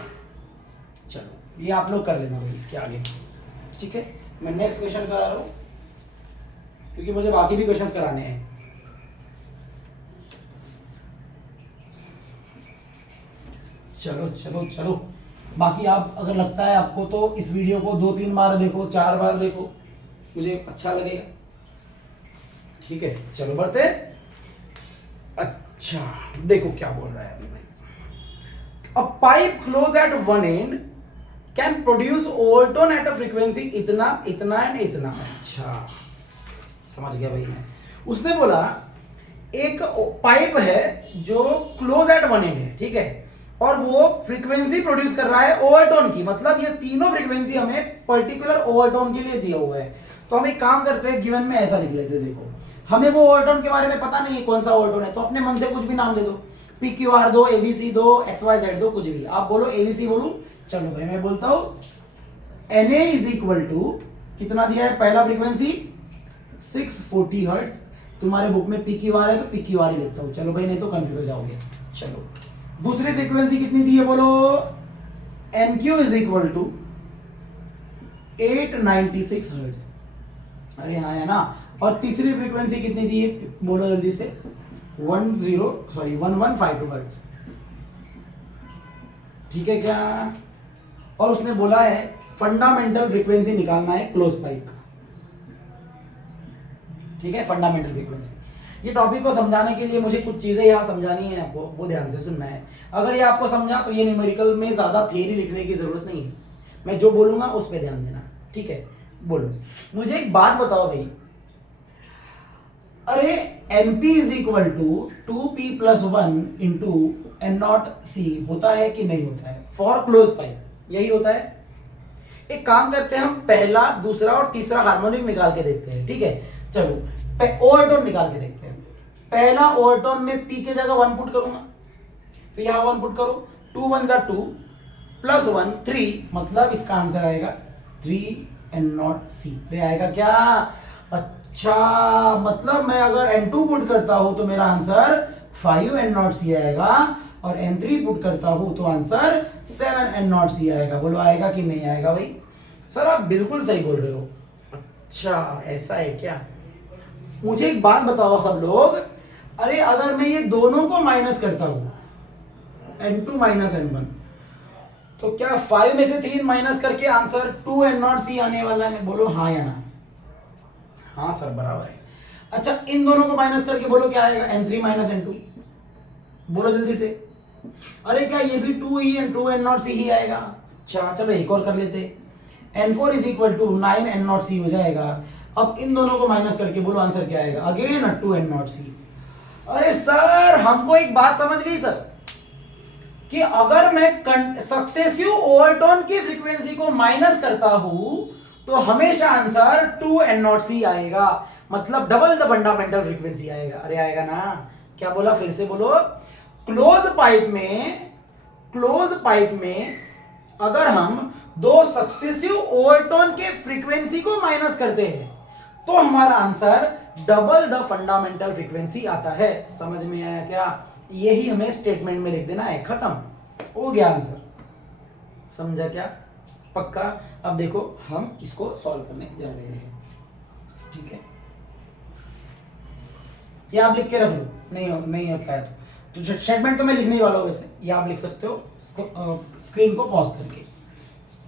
चलो ये आप लोग कर लेना भाई इसके आगे, ठीक है। मैं नेक्स्ट क्वेश्चन करा रहा हूं क्योंकि मुझे बाकी भी क्वेश्चंस कराने हैं। चलो चलो चलो, बाकी आप अगर लगता है आपको तो इस वीडियो को 2-3 बार देखो, 4 बार देखो, मुझे अच्छा लगेगा, ठीक है। चलो बढ़ते। अच्छा देखो क्या बोल रहा है अभी भाई, अ pipe close at one and can produce overtone at a frequency इतना इतना एंड इतना। अच्छा समझ गया भाई मैं। उसने बोला एक पाइप है जो क्लोज एट वन एंड है, ठीक है, और वो फ्रीक्वेंसी प्रोड्यूस कर रहा है ओवरटोन की, मतलब ये तीनों फ्रीक्वेंसी हमें पर्टिकुलर ओवरटोन के लिए दिया हुआ है। तो हम एक काम करते हैं, गिवन में ऐसा लिख लेते हैं, देखो हमें वो ओवरटोन के बारे में पता नहीं है कौन सा ओवरटोन है, तो अपने मन से कुछ भी नाम दे दो, PQR दो, ABC दो, XYZ दो, कुछ भी। आप बोलो ABC बोलू, चलो भाई मैं बोलता हूं Na इज इक्वल टू कितना दिया है, पहला फ्रीक्वेंसी 640 हर्ट्ज। तुम्हारे बुक में PQR है तो PQR ही लिखता हूं, चलो भाई नहीं तो कंफ्यूज हो जाओगे। चलो दूसरी फ्रीक्वेंसी कितनी दी है, बोलो NQ is equal to 896 hertz. अरे हाँ है ना। और तीसरी फ्रीक्वेंसी कितनी दी है, बोलो जल्दी से, 1152 हर्ट्ज, ठीक है क्या। और उसने बोला है फंडामेंटल फ्रीक्वेंसी निकालना है क्लोज पाइप का, ठीक है, फंडामेंटल फ्रीक्वेंसी। ये टॉपिक को समझाने के लिए मुझे कुछ चीजें यहाँ समझानी है आपको, वो ध्यान से सुनना है। अगर ये आपको समझा तो ये न्यूमेरिकल में ज्यादा थियरी लिखने की जरूरत नहीं है, मैं जो बोलूंगा उस पर ध्यान देना, ठीक है। बोलो मुझे एक बात बताओ भाई, अरे NP is equal to 2P plus 1 into N0C होता है कि नहीं होता है फॉर क्लोज पाइप, यही होता है। एक काम करते हैं, हम पहला दूसरा और तीसरा हार्मोनिक निकाल के देखते हैं, ठीक है। चलो ओवरटोन निकाल के देखते हैं। पहला ओवरटोन में P के जगह 1 पुट करूंगा, तो यहां 1 पुट करो, 2 1 जा 2 प्लस 1 3, मतलब इसका आंसर आएगा 3N0C। आएगा क्या, अच्छा मतलब मैं अगर N2 पुट करता हूं तो मेरा आंसर 5N0C आएगा, और N3 पुट करता हूं तो आंसर 7N0C आएगा। बोलो आएगा कि नहीं आएगा भाई। सर आप बिल्कुल सही बोल रहे हो। अच्छा ऐसा है क्या, मुझे एक बात बताओ सब लोग, अरे अगर मैं ये दोनों को माइनस करता हूं N2 माइनस N1, तो क्या 5 में से 3 माइनस करके आंसर 2N0C आने वाला है, बोलो हाँ या ना। हाँ सर बराबर है। अच्छा इन दोनों को माइनस करके बोलो क्या आएगा, N3 माइनस N2, बोलो जल्दी से। अरे क्या ये भी 2 ही है, 2N0C ही आएगा। अच्छा चलो एक और कर लेते, N4 is equal to 9N0C हो जाएगा। अब इन दोनों को माइनस करके बोलो आंसर क्या आएगा, अगेन 2N0C। अरे सर हमको एक बात समझ गई सर, कि अगर मैं सक्सेसिव ओवरटोन की फ्रीक्वेंसी को माइनस करता हूं तो हमेशा आंसर 2n0c आएगा, मतलब डबल द फंडामेंटल फ्रीक्वेंसी आएगा। अरे आएगा ना, क्या बोला, फिर से बोलो। क्लोज पाइप में अगर हम दो सक्सेसिव ओवरटोन के फ्रीक्वेंसी को माइनस करते हैं तो हमारा answer double the fundamental frequency आता है। समझ में आया क्या? यही हमें स्टेटमेंट में लिख देना है, खत्म हो गया आंसर। समझा क्या? पक्का? अब देखो हम इसको सॉल्व करने जा रहे हैं, ठीक है? ये आप लिख के रख लो, नहीं होता है तो स्टेटमेंट तो मैं लिखने ही वाला हूं, वैसे ये आप लिख सकते हो स्क्रीन को पॉज करके,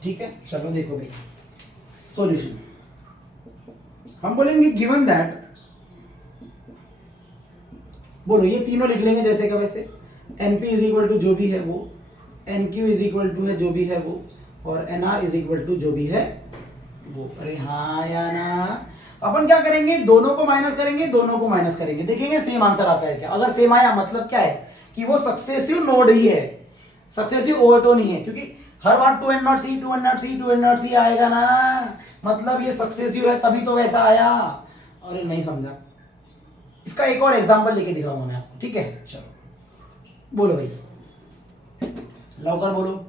ठीक है? चलो देखो भाई, सॉल्यूशन हम बोलेंगे गिवन दैट, बोलो ये तीनों लिख लेंगे जैसे का वैसे। एनपी इज इक्वल टू जो भी है वो, एनक्यू इज इक्वल टू है जो भी है वो, और एनआर इज इक्वल टू जो भी है वो। अरे हाँ या ना? अपन क्या करेंगे, दोनों को माइनस करेंगे, देखेंगे सेम आंसर आता है क्या। अगर सेम आया मतलब क्या है कि वो सक्सेसिव नोड ही है, सक्सेसिव ओवरटोन ही है, क्योंकि हर बार 2n0c आएगा ना, मतलब ये सक्सेसिव है तभी तो वैसा आया। अरे नहीं समझा, इसका एक और एग्जांपल लेके दिखाऊंगा मैं आपको, ठीक है? चलो बोलो भाई, लवकर बोलो,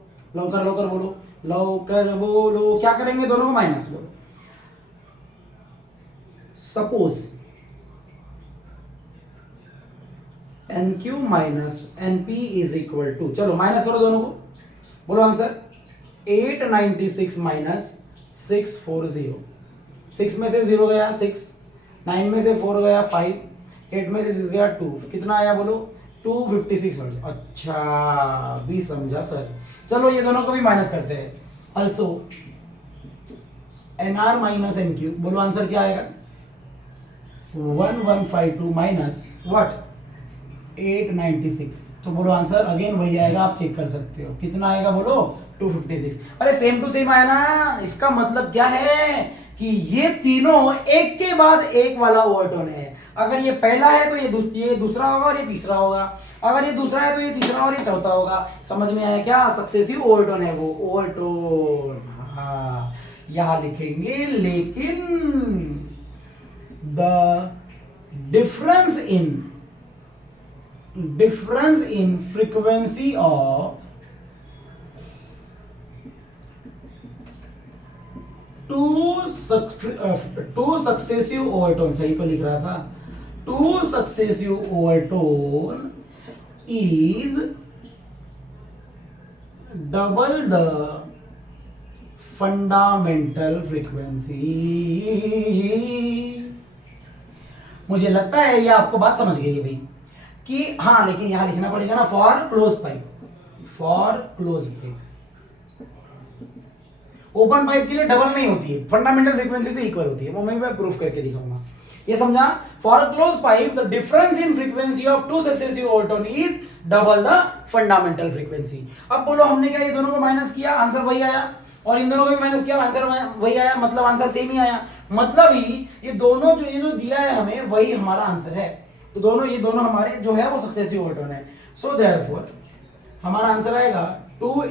लवकर बोलो। क्या करेंगे, दोनों को माइनस। बोलो suppose NQ minus NP is equal to, चलो माइनस करो दोनों को, बोलो आंसर 896 माइनस 640। 6 में से 0 गया 6, 9 में से 4 गया 5, 8 में से गया 2, कितना आया बोलो 256। अच्छा भी समझा सर। चलो ये दोनों को भी माइनस करते हैं। अल्सो NR माइनस NQ, बोलो आंसर क्या आएगा 1152 माइनस व्हाट 896। तो बोलो आंसर अगेन वही आएगा, आप चेक कर सकते हो कितना आएगा, बोलो 256। अरे सेम टू सेम आया ना, इसका मतलब क्या है कि ये तीनों एक के बाद एक वाला ओवरटोन है। अगर ये पहला है तो ये दूसरा होगा और ये तीसरा होगा, अगर ये दूसरा है तो ये तीसरा और ये चौथा होगा। समझ में आया क्या? सक्सेसिव ओवरटोन है वो, ओवरटोन। हाँ यहां लिखेंगे, लेकिन the difference in frequency of two successive overtone, सही तो लिख रहा था, two successive overtone is double the fundamental frequency. मुझे लगता है ये आपको बात समझ गई है भाई कि हाँ, लेकिन यहां लिखना पड़ेगा ना for close pipe. Open pipe के लिए डबल नहीं होती है, फंडामेंटल फ्रीक्वेंसी से इक्वल होती है, वो मैं प्रूफ करके दिखाऊंगा। ये समझा? For a close pipe the difference in frequency of two successive overtone is double the fundamental frequency. अब बोलो हमने क्या ये दोनों को माइनस किया, आंसर वही आया, और इन दोनों को भी माइनस किया, आंसर वही आया, मतलब आंसर सेम ही आया। मतलब ही ये दोनों जो दिया है हमें वही हमारा आंसर है। तो ये दोनों हमारे जो है वो सक्सेसिव ओवरटोन है। सो देयरफॉर हमारा आंसर आएगा 2,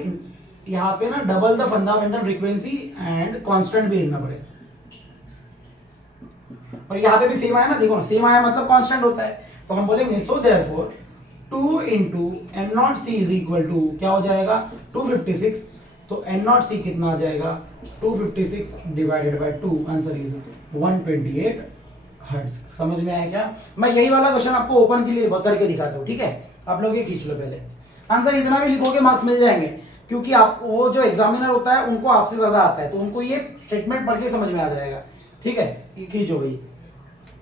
यहाँ पे ना double the fundamental frequency and constant भी लिखना पड़ेगा, और यहाँ पे भी सेम आया ना, देखो सेम आया मतलब कांस्टेंट होता है, तो हम बोलेंगे so therefore 2 into n0c is equal to क्या हो जाएगा 256। तो n0c कितना आ जाएगा 256 divided by 2, answer is 128 hertz. समझ में आया क्या? मैं यही वाला क्वेश्चन आपको ओपन के लिए करके दिखाता हूँ, ठीक है? आप लोग ये खींच लो पहले, आंसर इतना भी लिखोगे मार्क्स मिल जाएंगे, क्योंकि आपको वो जो एग्जामिनर होता है उनको आपसे ज्यादा आता है, तो उनको ये स्टेटमेंट पढ़ के समझ में आ जाएगा, ठीक है? ये खींचो भाई,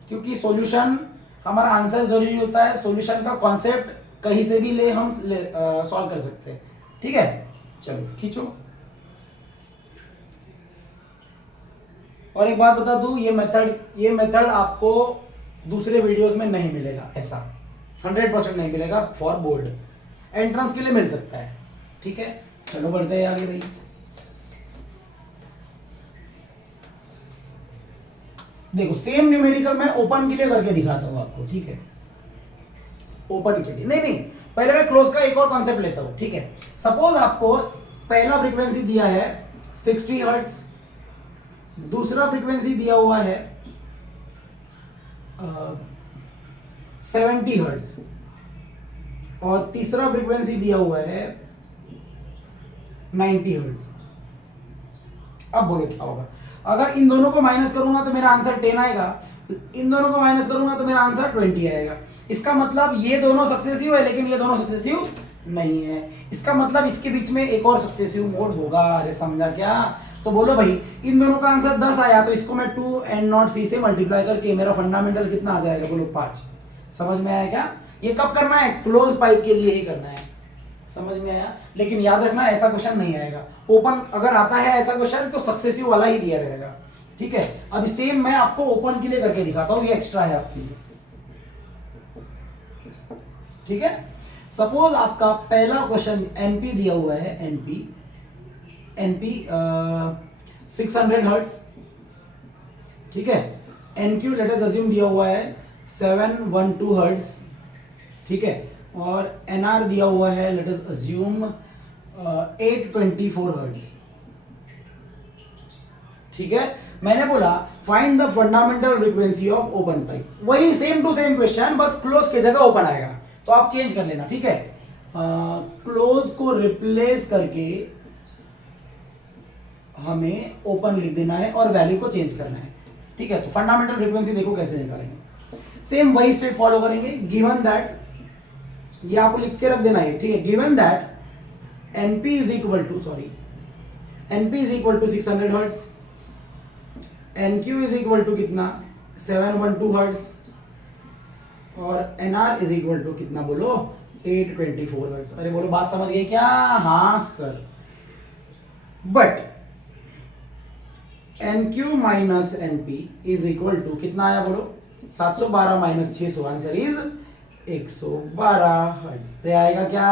क्योंकि सॉल्यूशन हमारा आंसर जरूरी होता है, सॉल्यूशन का कॉन्सेप्ट कहीं से भी हम सॉल्व कर सकते हैं, ठीक है? चलो खींचो। और एक बात बता दूं, ये मेथड आपको दूसरे वीडियोस में नहीं मिलेगा, ऐसा 100% नहीं मिलेगा। फॉर बोर्ड एंट्रेंस के लिए मिल सकता है, ठीक है? चलो बढ़ते हैं आगे भाई। देखो सेम न्यूमेरिकल मैं ओपन के लिए करके दिखाता हूं आपको, ठीक है? ओपन के लिए नहीं, पहले मैं क्लोज का एक और कॉन्सेप्ट लेता हूं, ठीक है। सपोज आपको पहला फ्रीक्वेंसी दिया है 60 हर्ट्ज, दूसरा फ्रीक्वेंसी दिया हुआ है 70 हर्ट्ज और तीसरा फ्रीक्वेंसी दिया हुआ है 90 हर्ट्ज। अब बोलो क्या होगा? अगर इन दोनों को माइनस करूंगा तो मेरा आंसर 10 आएगा, इन दोनों को माइनस करूंगा तो मेरा आंसर 20 आएगा। इसका मतलब ये दोनों सक्सेसिव है लेकिन ये दोनों सक्सेसिव नहीं है। इसका मतलब इसके बीच में एक और सक्सेसिव मोड होगा। अरे समझा क्या? तो बोलो भाई, इन दोनों का आंसर 10 आया तो इसको मैं 2n0c से मल्टीप्लाई करके मेरा फंडामेंटल कितना आ जाएगा? बोलो 5। समझ में आया क्या? ये कब करना है? क्लोज पाइप के लिए ही करना है। समझ में आया? लेकिन याद रखना ऐसा क्वेश्चन नहीं आएगा। ओपन अगर आता है ऐसा क्वेश्चन तो सक्सेसिव वाला ही दिया रहेगा, ठीक है। अब सेम मैं आपको ओपन के लिए करके दिखाता हूं, ये एक्स्ट्रा है आपके लिए, ठीक है। सपोज आपका पहला क्वेश्चन एनपी दिया हुआ है, एनपी 600 हर्ट्ज, ठीक है। एनक्यू लेट अस अज्यूम दिया हुआ है 712 हर्ट्ज, ठीक है। और एनआर दिया हुआ है लेट अस अज्यूम 824 हर्ट्ज, ठीक है। मैंने बोला find the fundamental frequency of open pipe. वही सेम टू सेम क्वेश्चन, बस क्लोज की जगह ओपन आएगा, तो आप चेंज कर लेना, ठीक है। क्लोज को रिप्लेस करके हमें ओपन लिख देना है और वैल्यू को चेंज करना है, ठीक है। तो फंडामेंटल फ्रीक्वेंसी देखो कैसे निकालेंगे, सेम वही स्टेप फॉलो करेंगे। गिवन दैट, ये आपको लिख के रख देना है, ठीक है। Given that NP is equal to 600 hertz, NQ is equal to कितना? 712 हर्ट्ज और एनआर इज इक्वल टू कितना? बोलो 824 हर्ट्ज। अरे बोलो बात समझ गए क्या? हाँ sir. But NQ minus NP is equal to कितना आया? बोलो 712 माइनस 600, आंसर इज 112 हर्ट्ज। तो आएगा क्या?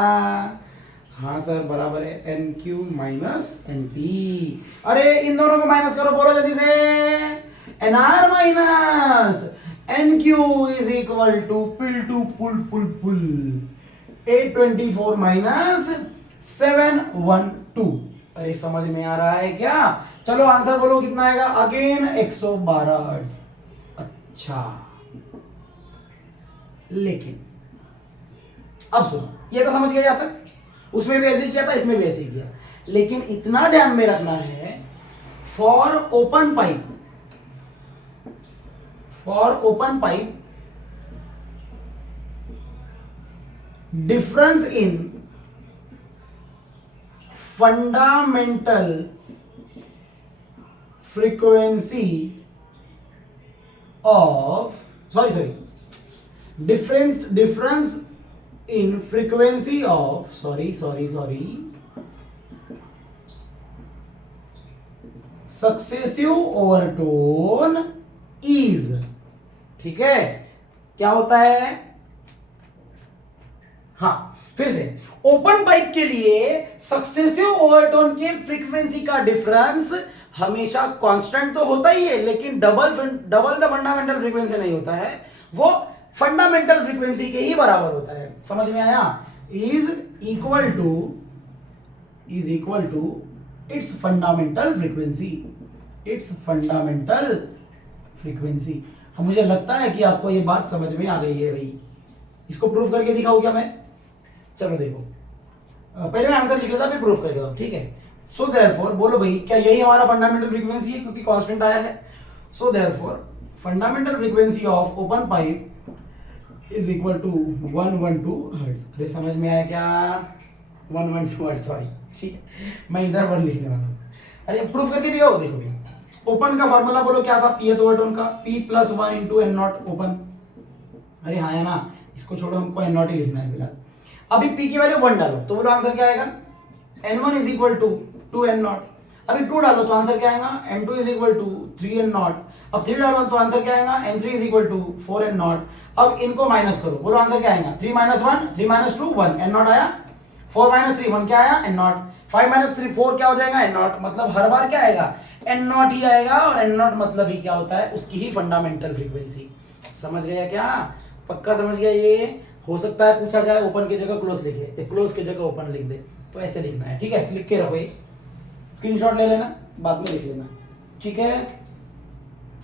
हाँ सर बराबर है, N Q minus N P. अरे इन दोनों को माइनस करो, बोलो जल्दी से। N R minus N Q is equal to पिल टू पुल 824 माइनस 712। अरे समझ में आ रहा है क्या? चलो आंसर बोलो कितना आएगा? Again 112 hertz. अच्छा, लेकिन अब सुनो, ये तो समझ गए आप तक? उसमें भी ऐसे किया था, इसमें भी ऐसे किया, लेकिन इतना ध्यान में रखना है for open pipe difference in fundamental frequency of difference in frequency of successive overtone is, ठीक है। क्या होता है? हाँ फिर से, ओपन पाइप के लिए सक्सेसिव ओवरटोन के फ्रीक्वेंसी का डिफरेंस हमेशा कांस्टेंट तो होता ही है, लेकिन डबल द फंडामेंटल फ्रीक्वेंसी नहीं होता है, वो फंडामेंटल फ्रीक्वेंसी के ही बराबर होता है। समझ में आया? Is equal to it's fundamental frequency. अब मुझे लगता है कि आपको ये बात समझ में आ गई है भाई। इसको प्रूफ करके दिखाऊं क्या मैं? चलो देखो, पहले मैं आंसर लिख लेता फिर प्रूफ करके दो, ठीक है। सो देयरफॉर बोलो भाई, क्या यही हमारा फंडामेंटल फ्रीक्वेंसी है? क्योंकि कांस्टेंट आया है। So therefore fundamental frequency of open pipe is equal to 112 hertz. अरे समझ में आया क्या? 112 हर्ट्ज, सॉरी, ठीक है, मैं इधर 1 लिखने वाला हूँ। अरे प्रूफ करके दिया हो, देखो भैया। ओपन का फॉर्मूला बोलो क्या था? पी ओवरटोन का P+1 into n not open. अरे हाँ है ना, इसको छोड़ो, हमको एन नॉट ही लिखना है फिलहाल। अभी P की वैल्यू 1 डालो तो बोलो आंसर क्या आएगा? N1 is equal to 2n0। अभी 2 डालो तो आंसर क्या आएगा? N2 is equal to 3n0। अब 3 डालो तो आंसर क्या आएगा? N3 is equal to 4n0। अब इनको माइनस करो, बोलो आंसर क्या आएगा? 3 - 1, 3 - 2 1, n0 आया। 4 - 3 1 क्या आया? n0। 5 - 3 4 क्या हो जाएगा? n0। मतलब हर बार क्या आएगा? n0 ही आएगा, और n0 मतलब ही क्या होता है? उसकी ही फंडामेंटल फ्रीक्वेंसी। समझ गया क्या? पक्का समझ गया? ये हो सकता है पूछा जाए ओपन की जगह क्लोज लिखे, क्लोज की जगह ओपन लिख दे, तो ऐसे लिखना है, ठीक है। लिख के रखो, ये स्क्रीनशॉट ले लेना, बाद में लिख लेना, ठीक है।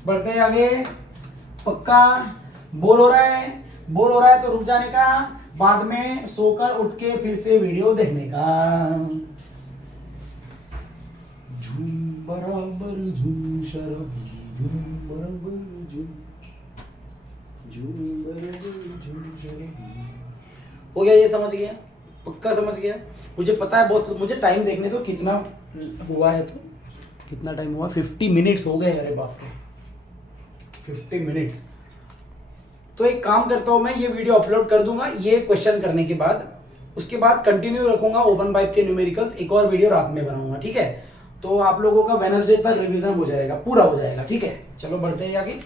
बढ़ते हैं आगे। पक्का बोर हो रहा है? बोर हो रहा है तो रुक जाने का, बाद में सोकर उठ के फिर से वीडियो देखने का। झूम बराबर झूम शराबी, झूम बराबर झूम, झूम बराबर झूम शराबी। हो गया, ये समझ गया? पक्का समझ गया? मुझे पता है बहुत, मुझे टाइम देखने दो कितना हुआ है, तो कितना टाइम हुआ, 50 मिनट्स हो गए। अरे बाप रे, 50 मिनट्स। तो एक काम करता हूँ, मैं ये वीडियो अपलोड कर दूंगा ये क्वेश्चन करने के बाद, उसके बाद कंटिन्यू रखूंगा ओपन पाइप के न्यूमेरिकल्स, एक और वीडियो रात में बनाऊंगा, ठीक है। तो आप लोगों का वेडनेसडे तक रिवीजन हो जाएगा, पूरा हो जाएगा, ठीक है। चलो बढ़ते हैं आगे।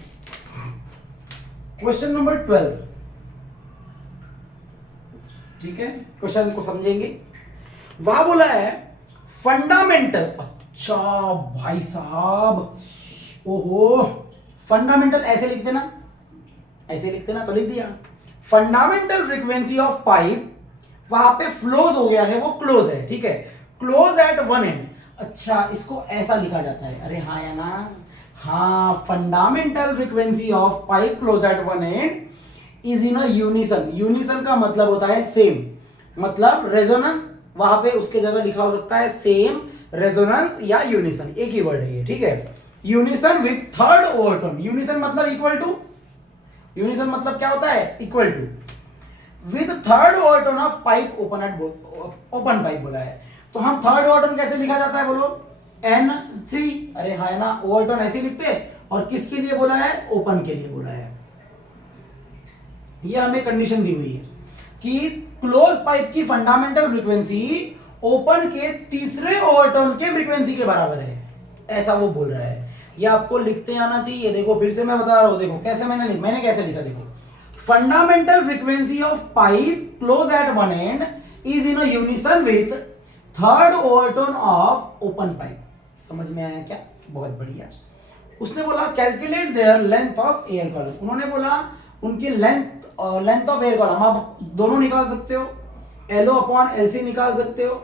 क्वेश्चन नंबर 12, ठीक है। क्वेश्चन को समझेंगे। वहां बोला है फंडामेंटल, अच्छा भाई साहब, ओहो, फंडामेंटल ऐसे लिख देना, ऐसे लिखते ना, तो लिख दिया। फंडामेंटल फ्रीक्वेंसी ऑफ पाइप, वहां पे फ्लोज हो गया है, वो क्लोज है, ठीक है, क्लोज एट वन एंड। अच्छा, इसको ऐसा लिखा जाता है, अरे हाँ या ना, हाँ, fundamental frequency of pipe close at one and is in a unison. Unison का मतलब होता है सेम, मतलब रेजोनेंस, वहां पे उसके जगह लिखा हो सकता है सेम, रेजोनेंस या यूनिसन, एक ही वर्ड है ये, ठीक है। Unison with third overtone, unison मतलब इक्वल टू, यूनिसन मतलब क्या होता है, equal to, with third overtone of pipe open at, open pipe बोला है। तो हम थर्ड ओवरटोन कैसे लिखा जाता है बोलो, N3, अरे हाँ ना, ओवरटोन ऐसे लिखते हैं, और किसके लिए बोला है, ओपन के लिए बोला है। ये हमें कंडीशन दी हुई है कि क्लोज पाइप की फंडामेंटल फ्रीक्वेंसी ओपन के तीसरे ओवरटोन के फ्रीक्वेंसी के बराबर है, ऐसा वो बोल रहा है। ये आपको लिखते आना चाहिए। देखो फिर से मैं बता रहा हूं, देखो कैसे मैंने कैसे लिखा, देखो, fundamental frequency of pipe close at one and is in a unison with third overtone of open pipe. समझ में आया क्या? बहुत बढ़िया। उसने बोला calculate their length of air column, उन्होंने बोला उनकी लेंथ ऑफ एयर कॉलम, आप दोनों निकाल सकते हो, LO अपॉन LC निकाल सकते हो,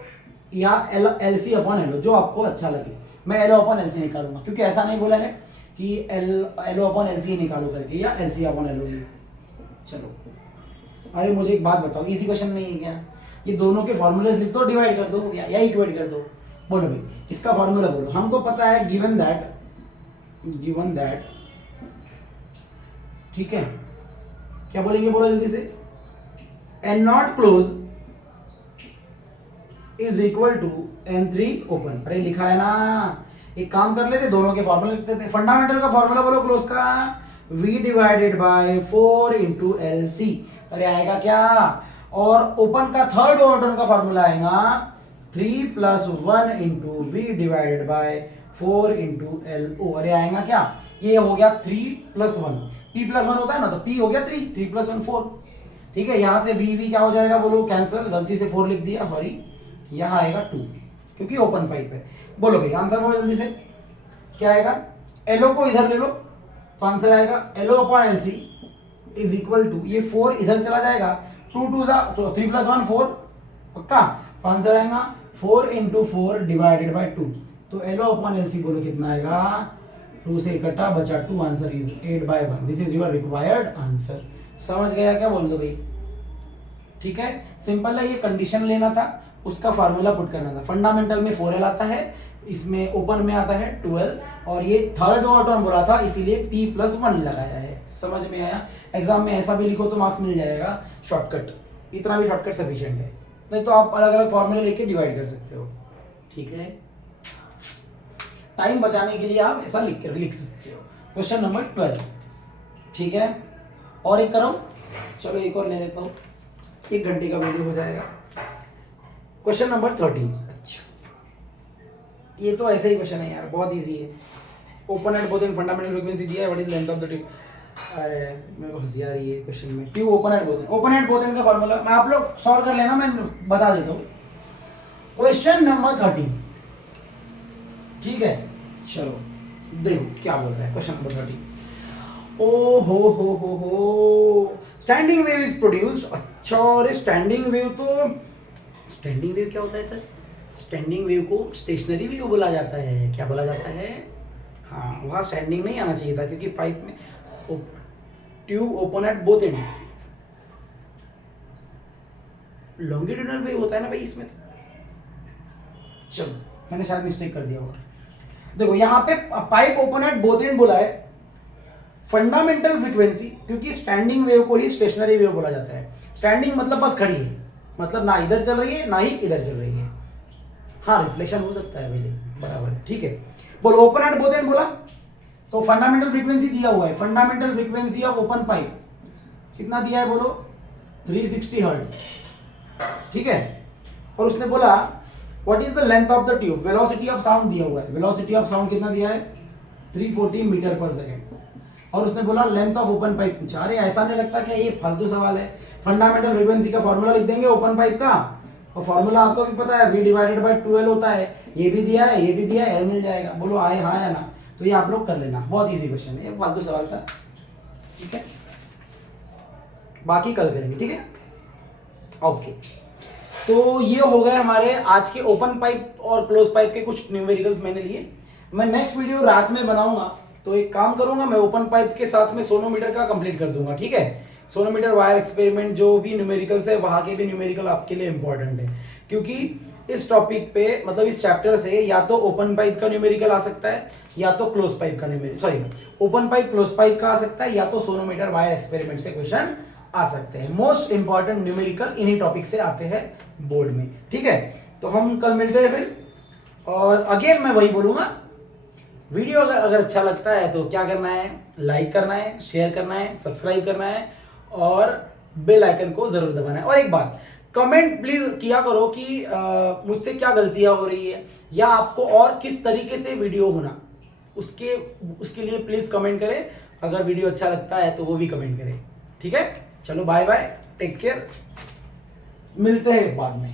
या LC अपॉन LO, जो आपको अच्छा लगे। मैं LO अपॉन LC निकालूंगा, क्योंकि ऐसा नहीं बोला है कि LO अपॉन LC निकालो करके, या LC अपॉन LO ही। चलो, अरे मुझे एक बात बताओ, इजी क्वेश्चन नहीं है क्या? ये दोनों के फॉर्मूले लिख दो, डिवाइड कर दो, या इक्वेट कर दो। बोलो भाई, इसका फॉर्मूला बोलो। हमको पता है गिवन दैट, ठीक है, क्या बोलेंगे, बोलो जल्दी से, N0 close is equal to N3 open. अरे लिखा है ना, एक काम कर लेते, दोनों के फॉर्मूला लिखते थे। फंडामेंटल का फॉर्मूला बोलो क्लोज का, V divided by 4 into LC। अरे आएगा क्या? और ओपन का थर्ड ओवरटोन का फॉर्मूला आएगा 3 + 1 into V divided by 4 into LO। अरे आएगा क्या? ये हो गया 3 + 1, P + 1 होता है ना, तो P हो गया 3, 3 + 1 4, ठीक है। यहाँ से V क्या हो जाएगा बोलो, कैंसिल, गलती से 4 लिख दिया, सॉरी, यहाँ आएगा 2, क्योंकि ओपन पाइप है। बोलो भाई आंसर बोलो जल्दी से, क्या आएगा? LO को इधर ले लो, तो आंसर आएगा LO upon LC is equal to, ये 4 इधर चला जाएगा, 2 2 तो 3 + 1 4, पक्का। तो आंसर आएगा 4 इंटू 4 डिवाइडेड बाई 2। तो LO अपॉन LC बोलो कितना आएगा, 2 से इकट्ठा बचा 2, answer is 8/1। This is your required answer. समझ गया क्या? बोल दो भाई, ठीक है। सिंपल है, ये कंडीशन लेना था, उसका फार्मूला पुट करना था। फंडामेंटल में 4L आता है, इसमें ओपन में आता है 12, और ये थर्ड ओवरटोन बोला था, इसीलिए P + 1 लगाया है। समझ में आया? एग्जाम में ऐसा भी लिखो तो मार्क्स मिल जाएगा, शॉर्टकट, इतना भी शॉर्टकट सफिशिएंट है, नहीं तो आप अलग अलग फॉर्मूले लेके डिवाइड कर सकते हो, ठीक है। टाइम बचाने के लिए आप ऐसा लिख सकते हो। क्वेश्चन नंबर 12, ठीक है। और एक करो, चलो एक और ले लेता हूँ, 1 घंटे का वीडियो हो जाएगा। क्वेश्चन नंबर 13, अच्छा ये तो ऐसे ही क्वेश्चन है यार, बहुत इजी है। Open at both and fundamental frequency दिया है, what is length of the tube. अरे मेरे को हंसी आ रही है इस क्वेश्चन में। Tube open at both and का फॉर्मूला मैं आप लोग सॉल्व कर लेना, मैं बता देता हूँ। क्वेश्चन नंबर 13, ठीक है। चलो देखो क्या बोल रहा है क्वेश्चन नंबर 13। ओ हो, स्टैंडिंग वेव इज प्रोड्यूस्ड, अच्छा, और स्टैंडिंग वेव तो स्टैंडिंग वेव क्या होता है सर? स्टैंडिंग वेव को स्टेशनरी वेव बोला जाता है। क्या बोला जाता है? हाँ, वहाँ स्टैंडिंग नहीं आना चाहिए था क्योंकि पाइप में tube open at both and. Longitudinal wave होता है ना भाई इसमें। चलो, मैंने शायद मिस्टेक कर दिया होगा। देखो यहाँ पे pipe open at both and बोला है। फंडामेंटल फ्रीक्वेंसी, क्योंकि स्टैंडिंग वेव को ही स्टेशनरी वेव बोला जाता है। स्टैंडिंग मतलब बस खड़ी है, मतलब ना इधर चल रही है ना ही इधर चल रही है। हाँ, रिफ्लेक्शन हो सकता है भाई, बराबर है, ठीक है। बोलो ओपन एट बोथ एंड बोला तो फंडामेंटल फ्रीक्वेंसी दिया हुआ है। Fundamental frequency of open pipe कितना दिया है बोलो? 360 हर्ट्ज, ठीक है। और उसने बोला what is the length of the tube, velocity of sound दिया हुआ है। वेलोसिटी ऑफ साउंड कितना दिया है? 340 मीटर पर सेकेंड। और उसने बोला लेंथ ऑफ ओपन पाइप पूछा। अरे ऐसा नहीं लगता क्या ये फालतू सवाल है? फंडामेंटल फ्रीक्वेंसी का फॉर्मूला लिख देंगे ओपन पाइप का, और फॉर्मूला आपको भी पता है, V डिवाइडेड बाय 12 होता है। ये भी दिया है, ये भी दिया है, मिल जाएगा। बोलो आए हाँ या ना? तो ये आप लोग कर लेना, बहुत इजी क्वेश्चन है, ये फालतू सवाल था, ठीक है। बाकी कल करेंगे, ठीक है, ओके। तो ये हो गए हमारे आज के ओपन पाइप और क्लोज पाइप के कुछ न्यूमेरिकल्स मैंने लिए। मैं नेक्स्ट वीडियो रात में बनाऊंगा, तो एक काम करूंगा, मैं ओपन पाइप के साथ में सोनोमीटर का कंप्लीट कर दूंगा, ठीक है। सोनोमीटर वायर एक्सपेरिमेंट जो भी न्यूमेरिकल्स है, वहां के भी न्यूमेरिकल आपके लिए इंपॉर्टेंट है, क्योंकि इस टॉपिक पे मतलब इस चैप्टर से या तो ओपन पाइप का न्यूमेरिकल आ सकता है या तो क्लोज पाइप का numerical, sorry open pipe close pipe का आ सकता है, या तो सोनोमीटर वायर एक्सपेरिमेंट से क्वेश्चन आ सकते हैं। मोस्ट इंपॉर्टेंट न्यूमेरिकल इन्हीं टॉपिक से आते हैं बोर्ड में, ठीक है। तो हम कल मिलते हैं फिर, और अगेन मैं वही बोलूंगा, वीडियो अगर अच्छा लगता है तो क्या करना है? लाइक करना है, शेयर करना है, सब्सक्राइब करना है और बेल आइकन को जरूर दबाना है। और एक बात, कमेंट प्लीज किया करो कि मुझसे क्या गलतियां हो रही है या आपको और किस तरीके से वीडियो होना, उसके लिए प्लीज कमेंट करें। अगर वीडियो अच्छा लगता है तो वो भी कमेंट करें, ठीक है। चलो बाय बाय, टेक केयर, मिलते हैं बाद में।